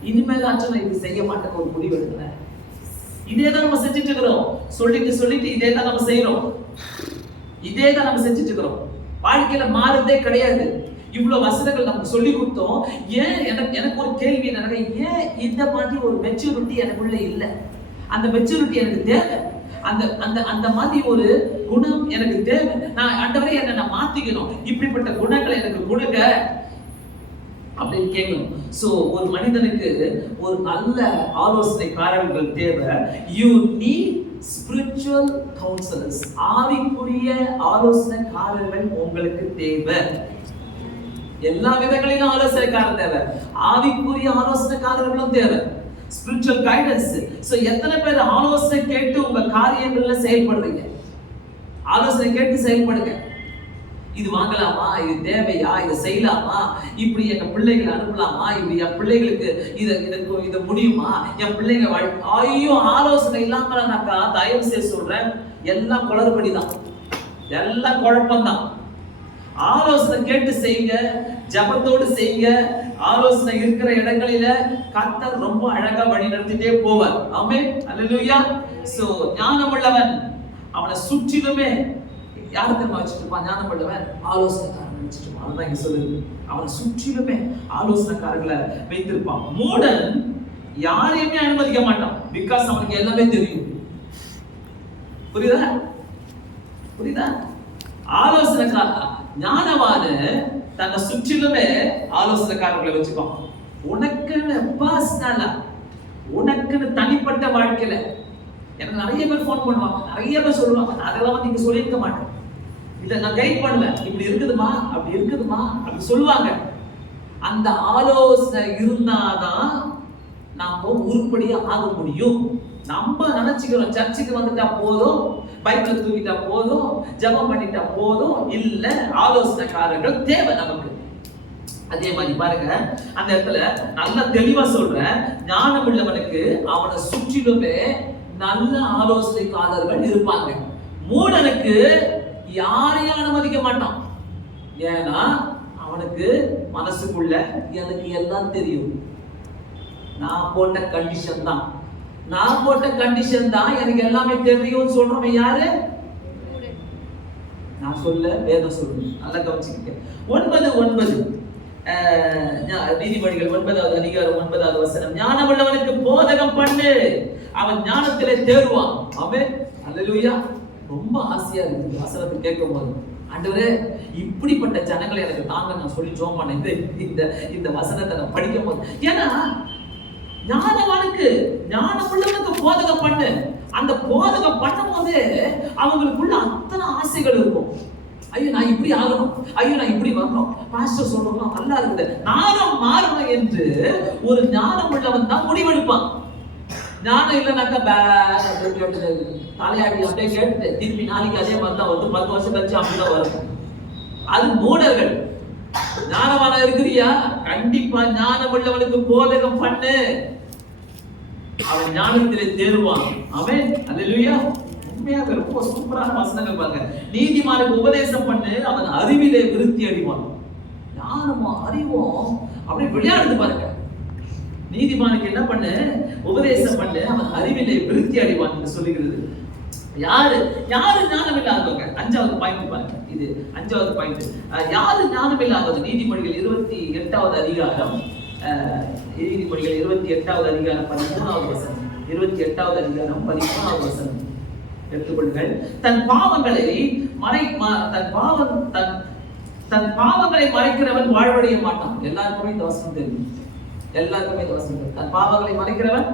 இனிமேலாச்சும் நான் இது செய்ய மாட்டேன் ஒரு முடிவு எடுக்கிறேன். இதேதான் நம்ம செஞ்சுட்டு இருக்கிறோம். சொல்லிட்டு இதேதான் நம்ம செய்யறோம். இதேதான் நம்ம செஞ்சுட்டு இருக்கிறோம். வாழ்க்கையில மாறுறதே கிடையாது. இவ்வளவு வசனங்கள் நமக்கு சொல்லி கொடுத்தோம். ஏன் எனக்கு ஒரு கேள்வி என்னன்னா, ஏன் இந்த மாதிரி ஒரு மெச்சூரிட்டி எனக்குள்ள இல்லை? அந்த மெச்சூரிட்டி எனக்கு தேவை. அந்த மாதிரி ஒரு குணம் எனக்கு தேவை. நான் ஆண்டவரே என்னை நான் மாத்திக்கணும், இப்படிப்பட்ட குணங்களை எனக்கு கொடுங்க அப்படின்னு கேட்கணும். சோ ஒரு மனிதனுக்கு ஒரு நல்ல ஆலோசனைக்காரர்கள் தேவை. You need spiritual counsellors. ஆவிக்குரிய ஆலோசனைக்காரர்கள் உங்களுக்கு தேவை. எல்லா விதங்களிலும் ஆலோசனைக்காரர் தேவை, ஆவிக்குரிய ஆலோசனைக்காரர்களும் தேவை, ஸ்பிரிச்சுவல் கைடன்ஸ். சோ எத்தனை பேர் ஆலோசனை கேட்டு உங்க காரியங்கள்ல செயல்படுறீங்க? ஆலோசனை கேட்டு செயல்படுங்க. இது வாங்கலாமா, இது தேவையா, இது செய்யலாமா, இப்படி எங்க பிள்ளைகளை அனுப்பலாமா, இப்படி என் பிள்ளைகளுக்கு இது முடியுமா, என் பிள்ளைங்க ஐயோ ஆலோசனை இல்லாமனாக்கா தயவு செய்து சொல்றேன், எல்லாம் குளறுபடிதான், எல்லாம் குழப்பம்தான். ஆலோசனை கேட்டு செய்யுங்க, ஜபத்தோடு செய்யுங்க. ஆலோசனை இருக்கிற இடங்களில கர்த்தர் ரொம்ப அழகா வழி நடத்திட்டே போவார். ஆமென், அல்லேலூயா. சோ ஞானமுள்ளவன் அவனை சுற்றிலுமே யார் தெரியுமா வச்சுருப்பான்? ஞானமுள்ளவன் ஆலோசனைக்காரன் வச்சுருப்பான். அதுதான் இங்க சொல்லுது, அவனை சுற்றிலுமே ஆலோசனைக்காரர்களை வைத்திருப்பான். மூடன் யாரையுமே அனுமதிக்க மாட்டான், பிகாஸ் அவனுக்கு எல்லாமே தெரியும். புரியுதா? புரியுதா? ஆலோசனைக்காரன் ஞானவான தன்னை சுற்றிலுமே ஆலோசனைக்காரர்களை வச்சுப்பான். உனக்குன்னு பர்சனலா, உனக்குன்னு தனிப்பட்ட வாழ்க்கையில எனக்கு நிறைய பேர் போன் பண்ணுவாங்க, நிறைய பேர் சொல்லுவாங்க, அதெல்லாம் நீங்க சொல்லியிருக்க மாட்டேன், இதை நான் கைட் பண்ணுவேன், இப்படி இருக்குதுமா, அப்படி இருக்குதுமா, அப்படி சொல்லுவாங்க. அந்த ஆலோசனை இருந்தாதான் நாம உருப்படியா ஆக முடியும். நம்ம நினைச்சுக்கிறோம் சர்ச்சுக்கு வந்துட்டா போதும், பைக்ல தூக்கிட்டா போதும், ஜெபம் பண்ணிட்டா போதும். இல்ல, ஆலோசனைக்காரர்கள் தேவை நமக்கு. அதே மாதிரி பாருங்க, அந்த இடத்துல நல்லா தெளிவா சொல்றேன், ஞானம் உள்ளவனுக்கு அவனை சுற்றிலுமே நல்ல ஆலோசனைக்காரர்கள் இருப்பாங்க. மூடனுக்கு யாரையும் அனுமதிக்க மாட்டான். ஏன்னா அவனுக்கு மனசுக்குள்ள எனக்கு எல்லாம் தெரியும், நான் போட்ட கண்டிஷன் தான், நான் போட்ட கண்டிஷன் தான், எனக்கு எல்லாமே தெரியும் சொல்றவன் யாரு? நான் சொல்ல, வேதம் சொல்லு. நல்லா கவனிச்சுக்க. 9:9 நீதிமொழிகள் 9வது அதிகாரம் 9வது வசனம், ஞானமுள்ளவனுக்கு போதகம் பண்ணு, அவன் ஞானத்திலே தேறுவான். ஆமென், அல்லேலூயா. ரொம்ப ஆசையா இருக்கு வசனத்தை கேட்கும் போது, ஆண்டவரே இப்படிப்பட்ட ஜனங்களை எனக்கு தாங்க, நான் சொல்லி ஜெபம் பண்ணேன் இந்த வசனத்தை நான் படிக்கும் போது. ஏன்னா ஞானவானுக்கு, ஞானமுள்ளவனுக்கு போதகம் பண்ணு. அந்த போதகம் பண்ணும் போது அவங்களுக்குள்ள அத்தனை ஆசைகள் இருக்கும். ஐயோ நான் இப்படி ஆகணும், ஐயோ நான் இப்படி வரணும், பாஸ்டர் சொல்றோம் நல்லா இருக்குது, நானும் மாறணும் என்று ஒரு ஞானம் உள்ளவன் தான் முடிவெடுப்பான். ஞானம் இல்லைனாக்கா தலையாட்டி அப்படியே கேட்டு திருப்பி நாளைக்கு அதே மாதிரி தான் வந்து 10 வருஷம் கழிச்சு அப்படிதான் வரும். அது மூடர்கள். ஞானமான இருக்கிறியா? கண்டிப்பா ஞானம் உள்ளவனுக்கு போதகம் பண்ணு, அவன் ஞானத்திலே தேறுவான். ஆமென், அல்லேலூயா. உண்மையாக ரொம்ப சூப்பரான வசனங்கள் பாருங்க. நீதிமானுக்கு உபதேசம் பண்ணு, அவன் அறிவிலே விருத்தி அடைவான். ஞானமும் அறிவும் அப்படி விளையாடுது பாருங்க. நீதிமானுக்கு என்ன பண்ணு? உபதேசம் பண்ணு, அவன் அறிவிலே விருத்தி அடைவான் என்று சொல்லுகிறது. யாரு ஞானம் இல்லாதவங்க? 5வது பாயிண்ட் பாருங்க, இது 5வது பாயிண்ட். யாரு ஞானம் இல்லாதவங்க? நீதிமொழிகள் 28வது அதிகாரம், நீதிமொழிகள் 28வது அதிகாரம் 13வது வசனம். 28வது அதிகாரம் 13வது வசனம் எடுத்துக்கொள்ளுங்கள். தன் பாவங்களை மறைக்கிறவன் வாழ்வடைய மாட்டான். எல்லாருக்குமே இந்த வசனம் தெரியும், எல்லாருக்குமே இந்த வசனம். தன் பாவங்களை மறைக்கிறவன்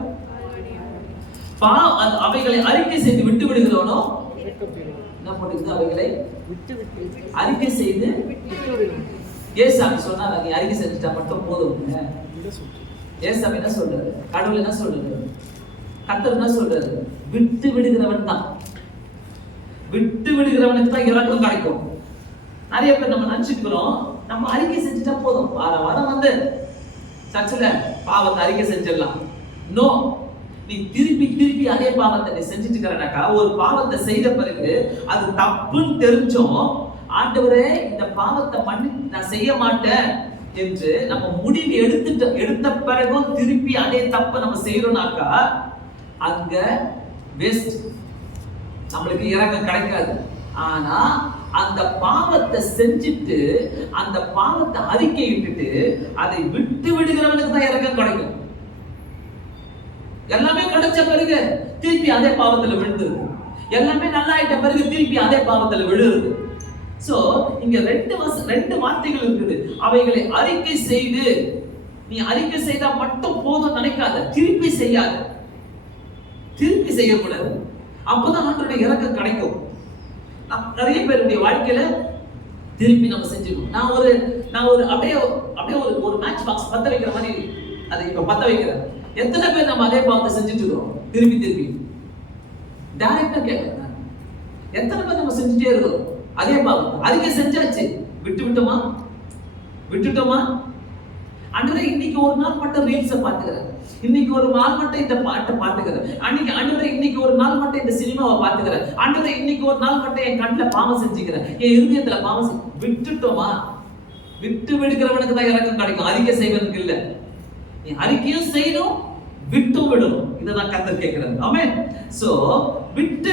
அவைகளை அறிக்கை செய்து விட்டு விடுகிறவனோ என்ன பண்ணுது? அவைகளை அறிக்கை செய்து ஏசாமி சொன்னா நீ அறிக்கை செஞ்சுட்டா மட்டும் போதும். ஏசாமி என்ன சொல்றாரு? கடவுள் என்ன சொல்றாரு? கர்த்தர் என்ன சொல்றாரு? விட்டு விடுகிறவன் தான், விட்டு விடுகிறவனுக்கு தான் இறக்கம் கிடைக்கும். நிறைய பேர் நம்ம நினைச்சுக்கிறோம் நம்ம அறிக்கை செஞ்சுட்டா போதும், வாரம் வந்து சர்ச்சில் பாவத்தை அறிக்கை செஞ்சிடலாம். நோ, நீ திருப்பி அதே பாவத்தை நீ செஞ்சுட்டு இருக்கிறனாக்கா, ஒரு பாவத்தை செய்த பிறகு அது தப்புன்னு தெரிஞ்சும் ஆண்டவரே இந்த பாவத்தை பண்ணி நான் செய்ய மாட்டேன் என்று நம்ம முடிவு எடுத்த பிறகும் திருப்பி அதே தப்பை நம்ம செய்யறோம்னாக்கா அங்க வேஸ்ட், நம்மளுக்கு இறக்கம் கிடைக்காது. ஆனா அந்த பாவத்தை செஞ்சுட்டு அந்த பாவத்தை அறிக்கை விட்டுட்டு அதை விட்டு விடுகிறவனுக்கு தான் இறக்கம் கிடைக்கும். எல்லாமே கிடைச்ச பிறகு திருப்பி அதே பாவத்துல விழுந்துருது, எல்லாமே நல்லா ஆயிட்ட பிறகு திருப்பி அதே பாவத்துல விழுது. சோ இங்க ரெண்டு வார்த்தைகள் இருக்குது. அவைகளை அறிக்கை செய்து, நீ அறிக்கை செய்தா மட்டும் போதும் நினைக்காத, திருப்பி செய்யாத, திருப்பி செய்யக்கூடாது. அப்பதான் ஆண்டவருடைய இறக்கம் கிடைக்கும். நிறைய பேருடைய வாழ்க்கையில திருப்பி நம்ம செஞ்சிடணும். நான் ஒரு அப்படியே ஒரு மேட்ச் பாக்ஸ் பத்த வைக்கிற மாதிரி அதை இப்ப பத்த வைக்கிறேன். எத்தனை பேர் நம்ம அதே பாவத்தை செஞ்சுட்டு இருக்கோம் திருப்பி டைரக்டா கேட்கறேன். எத்தனை பேர் நம்ம செஞ்சுட்டே இருக்கோம் அதே பாவத்தை? அறிக்கை செஞ்சாச்சு, விட்டுட்டோமா? ஆண்டவரே இன்னைக்கு ஒரு நாள் மட்டும் ரீல்ஸை பார்த்துக்கிறேன், இன்னைக்கு ஒரு நாள் மட்டும் இந்த பாட்டை பார்த்துக்கிறேன், ஆண்டவரே இன்னைக்கு ஒரு நாள் மட்டும் இந்த சினிமாவை பார்த்துக்கிறேன், ஆண்டவரே இன்னைக்கு ஒரு நாள் மட்டும் என் கண்ணில் பாவம் செஞ்சுக்கிறேன், என் இருதயத்துல பாவம் விட்டுட்டோமா? விட்டு விடுகிறவனுக்கு தான் இறக்கம் கிடைக்கும், அறிக்கை செய்வதற்கு இல்லை. நீ அறிக்கையும் செய்யணும், விட்டும் விடணும். இதான் கர்த்தர் கேட்கிறார். ஆமென். சோ விட்டு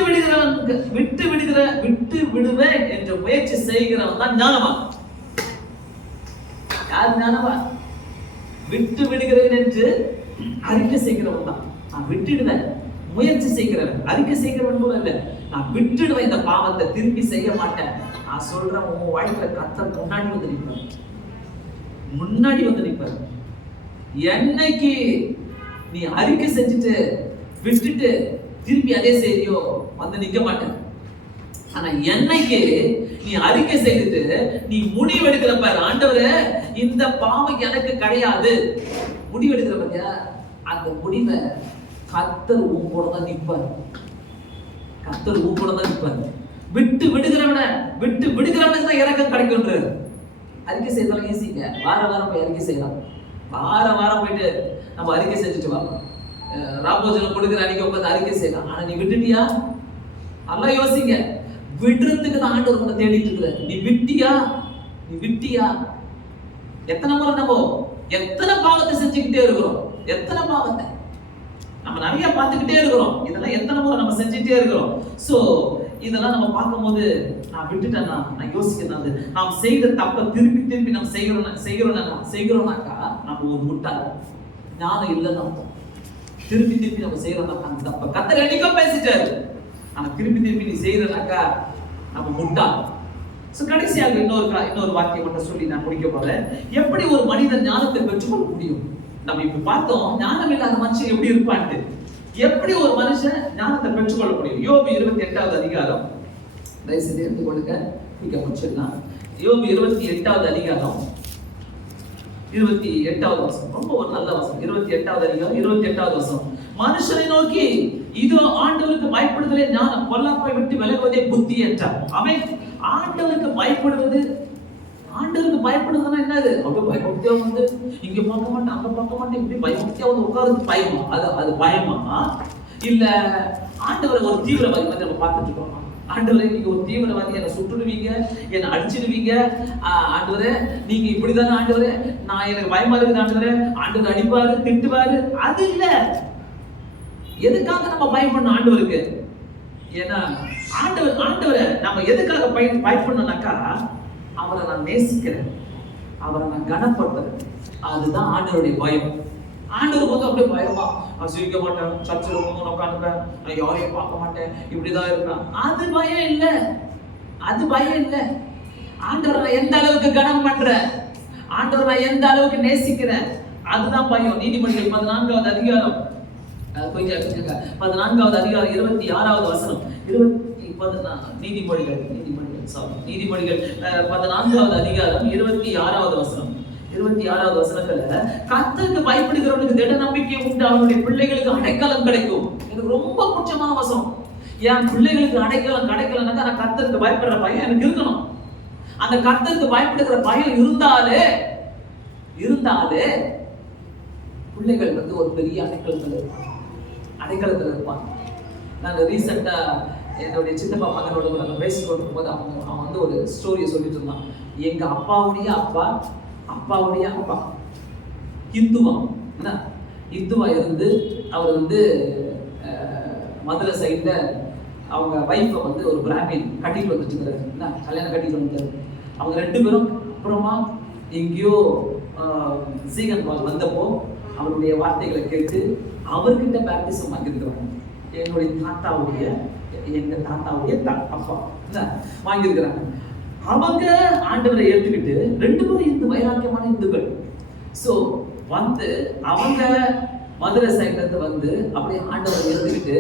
விடுவேன் என்ற முயற்சி செய்கிறவன் தான் ஞானவான். யார் ஞானவான்? விட்டு விடுகிறேன் என்று அறிக்கை செய்கிறவன் தான். நான் விட்டுடுவேன் முயற்சி செய்கிறவன், அறிக்கை செய்கிறவன் கூட இல்ல. நான் விட்டுடுவேன், இந்த பாவத்தை திருப்பி செய்ய மாட்டேன். நான் சொல்றேன், உன் வாழ்க்கையில கர்த்தர் முன்னாடி வந்து நிற்பார். என்னைக்கு நீ அறிக்கை செஞ்சுட்டு விட்டுட்டு திருப்பி அதே செய்தியோ வந்து நிக்க மாட்டேன். ஆனா என்னைக்கு நீ அறிக்கை செய்துட்டு நீ முடிவெடுக்கிற பாரு, ஆண்டவரே இந்த பாவம் எனக்கு கிடையாது, முடிவெடுக்கிற பாரியா, அந்த முடிவை கர்த்தர் உன் கூட தான் நிற்பார். விட்டு விடுகிறவனுக்கு தான் இறக்கம் கிடைக்கும்ன்றாரு. அறிக்கை செய்தாலும் ஈஸிங்க. வாரம் போய் அறிக்கை செய்யலாம். வாரம் போயிட்டு நம்ம அறிக்கை செஞ்சுட்டு வாங்க. ராபோஜனம் கொடுக்குற அன்னைக்கு உட்காந்து அறிக்கை செய்யலாம். ஆனா நீ விட்டுட்டியா? நல்லா யோசிங்க. விடுறதுக்கு தான் ஆண்டவர் உன்னை தேடிட்டு இருக்கிற. நீ விட்டியா? எத்தனை முறை நம்ம எத்தனை பாவத்தை செஞ்சுக்கிட்டே இருக்கிறோம்? எத்தனை பாவத்தை நம்ம நிறைய பார்த்துக்கிட்டே இருக்கிறோம். இதெல்லாம் எத்தனை முறை நம்ம செஞ்சுட்டே இருக்கிறோம். சோ இதெல்லாம் நம்ம பார்க்கும்போது நான் விட்டுட்டேன்னா, நான் யோசிக்கிறேன், நாம் செய்த தப்ப திருப்பி நம்ம செய்கிறோம்னாக்கா நம்ம ஒரு முட்டாள், ஞானம் இல்லைன்னு அர்த்தம். திருப்பி நம்ம செய்யறோம்னாக்கா அந்த தப்ப கர்த்தர் என்னைக்கோ பேசிட்டாரு. ஆனா திருப்பி நீ செய்யறனாக்கா நம்ம முட்டாள். சோ கடைசியாக இன்னொரு வாக்கியம் மட்டும் சொல்லி நான் முடிக்க போறேன். எப்படி ஒரு மனிதன் ஞானத்தை பெற்றுக்கொள்ள முடியும்? நம்ம இப்ப பார்த்தோம், ஞானம் இல்லாத மனுஷன் எப்படி இருப்பான்ட்டு. எப்படி ஒரு மனுஷன் ஞானத்தை பெற்றுக்கொள்ள முடியும்? யோபு 28வது அதிகாரம், தயவுசெய்து எடுத்துக்கொள்ளுங்க, மிக முடிச்சிடலாம். யோபு 28வது அதிகாரம் 28வது வசனம், ரொம்ப ஒரு நல்ல வசனம். 28வது அதிகாரம் 28வது வசனம். மனுஷனை நோக்கி இதோ ஆண்டவருக்கு பயப்படுதலே ஞானம், பொல்லாப்பை விட்டு விலகுவதே புத்தி என்றார். அவன் ஆண்டவருக்கு பயப்படுதுன்னா என்னது? அப்படியே பயபக்தியா வந்து இங்க பார்க்க மாட்டேன், அங்க பார்க்க மாட்டேன், இப்படி பயபக்தியா வந்து உட்கார்ந்து பயமா? அது பயமா? இல்ல ஆண்டவரை ஒரு தீவிரவாதி மாதிரி நம்ம பார்த்துட்டு இருக்கோம். ஆண்டவரே நீங்க ஒரு தீவிரவாதி, என்னை சுட்டுடுவீங்க, என்னை அடிச்சிடுவீங்க, ஆண்டவரே நீங்க இப்படிதானே, ஆண்டவரே நான் எனக்கு பயமா இருக்குது, ஆண்டவர் அடிப்பாரு திட்டுவாரு. அது இல்ல. எதுக்காக நம்ம பயப்படணும் ஆண்டவருக்கு? ஏன்னா ஆண்டவரை நம்ம எதுக்காக பயப்படணும்னாக்கா, அவரை நான் நேசிக்கிறேன், அவரை நான் கனப்படுத்துறேன். அதுதான் ஆண்டவருடைய பயம். ஆண்டவர் வந்து அப்படியே பயமா, நான் சிரிக்க மாட்டேன், சர்ச்சில் ரொம்ப உட்காந்துப்பேன், நான் யாரையும் பார்க்க மாட்டேன், இப்படிதான் இருப்பேன். அது பயம் இல்லை. ஆண்டவரை நான் எந்த அளவுக்கு கனம் பண்றேன், ஆண்டவரை நான் எந்த அளவுக்கு நேசிக்கிறேன், அதுதான் பயம். நீதிமொழிகள் 14வது அதிகாரம் 14வது அதிகாரம் 26வது வசனம். நீதிமொழிகள் 14வது அதிகாரம் 26வது வசனம். 26வது வசனத்துல கர்த்தருக்கு பயப்படுகிறவனுக்கு திட நம்பிக்கை உண்டு, அவனுடைய பிள்ளைகளுக்கு அடைக்கலம் கிடைக்கும். எனக்கு ரொம்ப பிடிச்சமான வசனம். என் பிள்ளைகளுக்கு அடைக்கலம் கிடைக்கலன்னா நான் கர்த்தருக்கு பயப்படுற பயம் எனக்கு இருக்கணும். அந்த கர்த்தருக்கு பயப்படுகிற பயம் இருந்தாலே பிள்ளைகள் வந்து ஒரு பெரிய அடைக்கலத்துல இருப்பாங்க. நான் ரீசெண்டா என்னுடைய சித்தப்பா மகனோட நாங்கள் பேசிட்டு இருக்கும்போது அவன் வந்து ஒரு ஸ்டோரியை சொல்லிட்டு இருந்தான். எங்க அப்பாவுடைய அப்பா இந்துவா இருந்து அவர் வந்து மதுரை சைட்ல அவங்க வைஃபை வந்து ஒரு பிராமின் கட்டிட்டு வந்துட்டு இருக்கிறாரு, கல்யாணம் கட்டிட்டு வந்துட்டாரு. அவங்க 2 பேரும் அப்புறமா எங்கேயோ சீகன் வந்தப்போ அவருடைய வார்த்தைகளை கேட்டு அவர்கிட்ட பேப்டிசம் வாங்கியிருக்கிறாங்க. எங்க தாத்தாவுடைய அப்பா வாங்கியிருக்கிறாங்க. அவங்க ஆண்டவரை ஏற்றுக்கிட்டு 2 பேரும் இந்து வைராக்கியமான இந்துக்கள். சோ வந்து அவங்க மதுரை சைட்ல இருந்து வந்து அப்படியே ஆண்டவரை ஏற்றுக்கிட்டு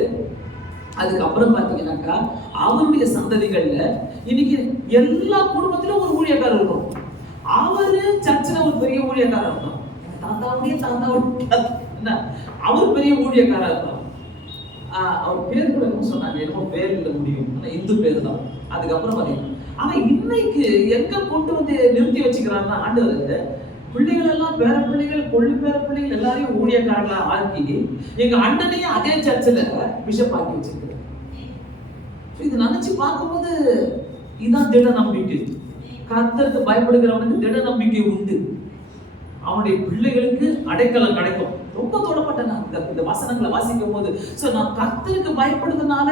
அதுக்கப்புறம் பாத்தீங்கன்னாக்கா அவருடைய சந்ததிகள்ல இன்னைக்கு எல்லா குடும்பத்திலும் ஒரு ஊழியக்காரர் இருக்கும். அவரு சர்ச்சில் ஒரு பெரிய ஊழியக்காரர் இருக்கும். தாத்தாவுடைய என்ன அவர் பெரிய ஊழியக்காரர் இருக்கும். அவர் பேர் கூட என்ன சொன்னாங்க, என்னமோ பேர்ல முடியும், இந்து பேர் தான். அதுக்கப்புறம் பாத்தீங்கன்னா ஆனா இன்னைக்கு எங்க கொண்டு வந்து நிறுத்தி வச்சுக்கிறாருன்னா ஆண்டவர் பிள்ளைகள் எல்லாம் பேர பிள்ளைகள் கொள்ளு பேர பிள்ளைகள் எல்லாரையும் ஊழியக்காரங்களா ஆக்கி எங்க அண்ணனையும் அதே சர்ச்சில் பிஷப் ஆக்கி வச்சிருக்கிறார். இது நினைச்சு பார்க்கும்போது இதுதான் திட நம்பிக்கை. கர்த்தருக்கு பயப்படுகிறவனுக்கு திட நம்பிக்கை உண்டு. அவனுடைய பிள்ளைகளுக்கு அடைக்கலம் கிடைக்கும். ரொம்ப தொடப்பட்ட இந்த வசனங்களை வாசிக்கும் போது நான் கர்த்தருக்கு பயப்படுறதுனால,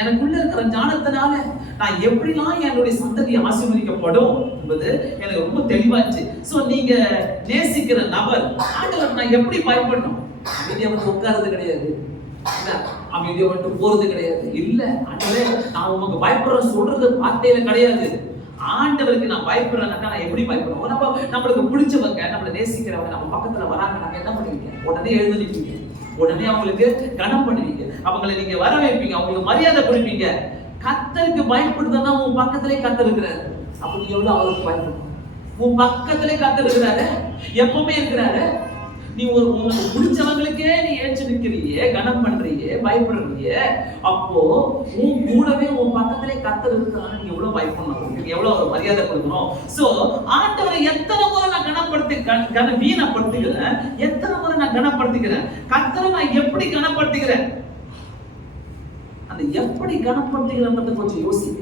எனக்குள்ள இருக்கிற ஞானத்தினால நான் எப்படிலாம் என்னுடைய சந்ததி ஆசீர்வதிக்கப்படும் என்பது எனக்கு ரொம்ப தெளிவாச்சு. நீங்க நேசிக்கிற நபர் ஆண்டவர் நான் எப்படி பயப்படணும்? அமைதியா வந்து உட்கார்றது கிடையாது, அமைதியா வந்து போறது கிடையாது. இல்ல ஆண்டவரே நான் உமக்கு பயப்படுறேன் சொல்றது வார்த்தையில கிடையாது. ஆண்டவருக்கு நான் பயப்படுறேன்னாக்கா நான் எப்படி பயப்படுவோம்? நம்மளுக்கு பிடிச்சவங்க, நம்மளை நேசிக்கிறவங்க நம்ம பக்கத்துல வராங்க, நாங்க என்ன பண்ணுவீங்க? உடனே எழுந்திருப்பீங்க, உடனே அவங்களுக்கு கனம் பண்ணுவீங்க, அவங்களை நீங்க வர வைப்பீங்க, அவங்களுக்கு மரியாதை கொடுப்பீங்க. கர்த்தருக்கு பயப்படுதுன்னா உன் பக்கத்திலே கர்த்தர் இருக்கிறாரு. அப்ப நீ எவ்வளவு அவருக்கு பயப்படணும்? உன் பக்கத்திலே கர்த்தர் இருக்கிறாரு, எப்பவுமே இருக்கிறாரு. நீ உங்களுக்கு பிடிச்சவங்களுக்கே நீ ஏற்று நிற்கிறியே, கனம் பண்றியே, பயப்படுறியே, அப்போ உன் கூடவே உன் பக்கத்திலே கர்த்தர் இருக்கிறான்னு நீங்க எவ்வளவு பயப்படணும், நீங்க எவ்வளவு மரியாதை கொடுக்கணும். ஆண்டவரை எத்தனை முறை நான் கனப்படுத்தி வீணப்படுத்துகிறேன், எத்தனை முறை நான் கனப்படுத்துகிறேன், கர்த்தரை நான் எப்படி கனப்படுத்துகிறேன், அந்த எப்படி கனப்படுத்துகிறேன் கொஞ்சம் யோசிக்க.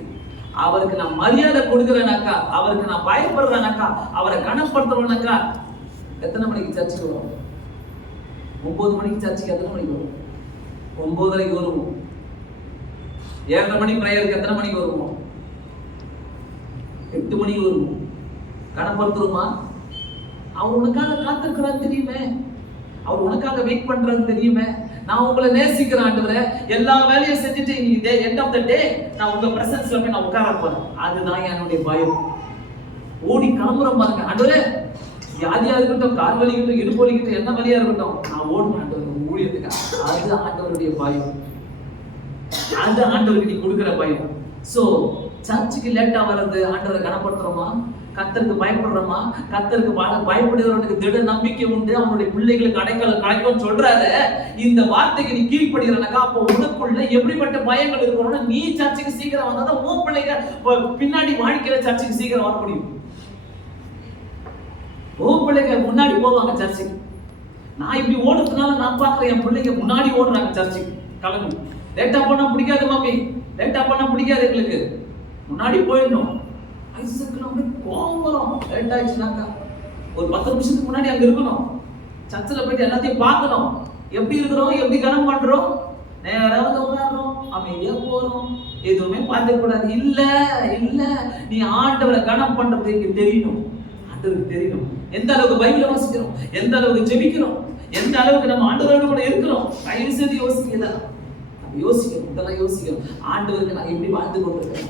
அவருக்கு நான் மரியாதை கொடுக்கிறேனாக்கா, அவருக்கு நான் பயப்படுறேனாக்கா, அவரை கனப்படுத்துறேனாக்கா, எத்தனை மணிக்கு சர்ச்சுக்கு வரும்? 9 மணிக்கு சர்ச்சுக்கு எத்தனை மணிக்கு வரும்? 9:30 வருவோம். 7:30 மணி பிரேயருக்கு எத்தனை மணிக்கு வருவோம்? 8 மணிக்கு வருவோம். கனப்படுத்துறோமா? அவர் உனக்காக காத்திருக்கிறான்னு தெரியுமே, அவர் உனக்காக வெயிட் பண்றான்னு தெரியுமே. நான் உங்களை நேசிக்கிறேன் ஆண்டவரே, எல்லா வேலையும் செஞ்சுட்டு இன்னைக்கு எண்ட் ஆஃப் த டே நான் உங்க பிரசன்ஸ்ல போய் நான் உட்கார போறேன். அதுதான் என்னுடைய பயம். ஓடி கிளம்புறோம் பாருங்க, ஆண்டவரே வியாதியா இருக்கட்டும், கால் வலிக்கட்டும், இடுப்பு வலிக்கட்டும், என்ன வலியா இருக்கட்டும், நான் ஓடுவேன் ஆண்டவர் ஊழியத்துக்கு. அது ஆண்டவருடைய பயம், அது ஆண்டவருக்கு நீ கொடுக்குற பயம். சர்ச்சுக்கு லேட்டா வர்றது ஆண்டவரை கனப்படுத்துறோமா? கர்த்தருக்கு பயப்படுறோமா? கர்த்தருக்கு பயப்படுகிறவனுக்கு திட நம்பிக்கை உண்டு, அவனுடைய பிள்ளைகளுக்கு அடைக்கலம் கிடைக்கும் சொல்றாரு. இந்த வார்த்தைக்கு நீ கீழ்ப்படுகிறனாக்கா அப்போ உனக்குள்ள எப்படிப்பட்ட பயங்கள் இருக்கணும்னா, நீ சர்ச்சுக்கு சீக்கிரம் வந்தாதான் உன் பிள்ளைங்க பின்னாடி வாழ்க்கையில சர்ச்சுக்கு சீக்கிரம் வர முடியும். உன் பிள்ளைங்க முன்னாடி போவாங்க சர்ச்சுக்கு. நான் இப்படி ஓடுறதுனால நான் பாக்குறேன் என் பிள்ளைங்க முன்னாடி ஓடுறாங்க சர்ச்சுக்கு. கிளம்பி லேட்டா போனா பிடிக்காது மாமி, லேட்டா போனா பிடிக்காது எங்களுக்கு, முன்னாடி போயிடணும். கோபம் வரும் லேட் ஆயிடுச்சுனாக்கா. ஒரு 10 நிமிஷத்துக்கு முன்னாடி அங்க இருக்கணும், சர்ச்சில் போயிட்டு எல்லாத்தையும் பார்க்கணும். எப்படி இருக்கிறோம், எப்படி கனம் பண்றோம், நேராவது உட்காடுறோம், அமைதியா போறோம், எதுவுமே பார்த்துக்க கூடாது. இல்ல இல்ல, நீ ஆண்டவரை கனம் பண்றது இங்க தெரியணும், ஆண்டவருக்கு தெரியணும். எந்த அளவுக்கு பைபிளை வாசிக்கிறோம், எந்த அளவுக்கு ஜெபிக்கிறோம், எந்த அளவுக்கு நம்ம ஆண்டவரோட கூட இருக்கிறோம். தயவு செய்து யோசிக்கல, யோசிக்கணும், இதெல்லாம் யோசிக்கணும். ஆண்டவருக்கு நான் எப்படி வாழ்ந்து கொண்டிருக்கேன்,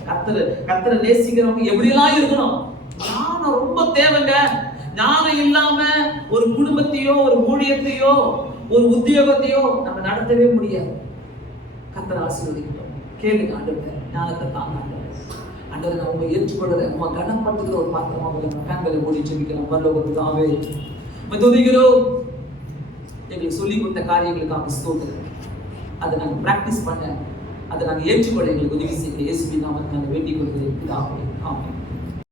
கர்த்தரை நேசிக்கிறவங்க எப்படியெல்லாம் இருக்கணும். ஞானம் ரொம்ப தேவைங்க. ஞானம் இல்லாம ஒரு குடும்பத்தையோ, ஒரு ஊழியத்தையோ, ஒரு உத்தியோகத்தையோ நம்ம நடத்தவே முடியாது. கர்த்தரை ஆசீர்வதிக்கட்டும். கேளுங்க ஆண்டவரே, ஞானத்தை தாங்க ஆண்டவரே, நான் உங்களை ஏற்றுக்கொள்றேன், உங்க கனப்படுத்துகிற ஒரு பாத்திரமாக கண்களை மூடி ஜெபிக்கலாம். பரலோகத்துக்காகவே துதிக்கிறோம். எங்களுக்கு சொல்லிக் கொடுத்த காரியங்களுக்காக ஸ்தோத்திரம். அதை நாங்கள் பிராக்டிஸ் பண்ண, அதை நாங்கள் ஏற்றுக்கொள்ள எங்களுக்கு உதவி செய்ய இயேசுவின் நாமத்தில் நாங்கள் வேண்டிக் கொள்கிறேன். ஆமென்.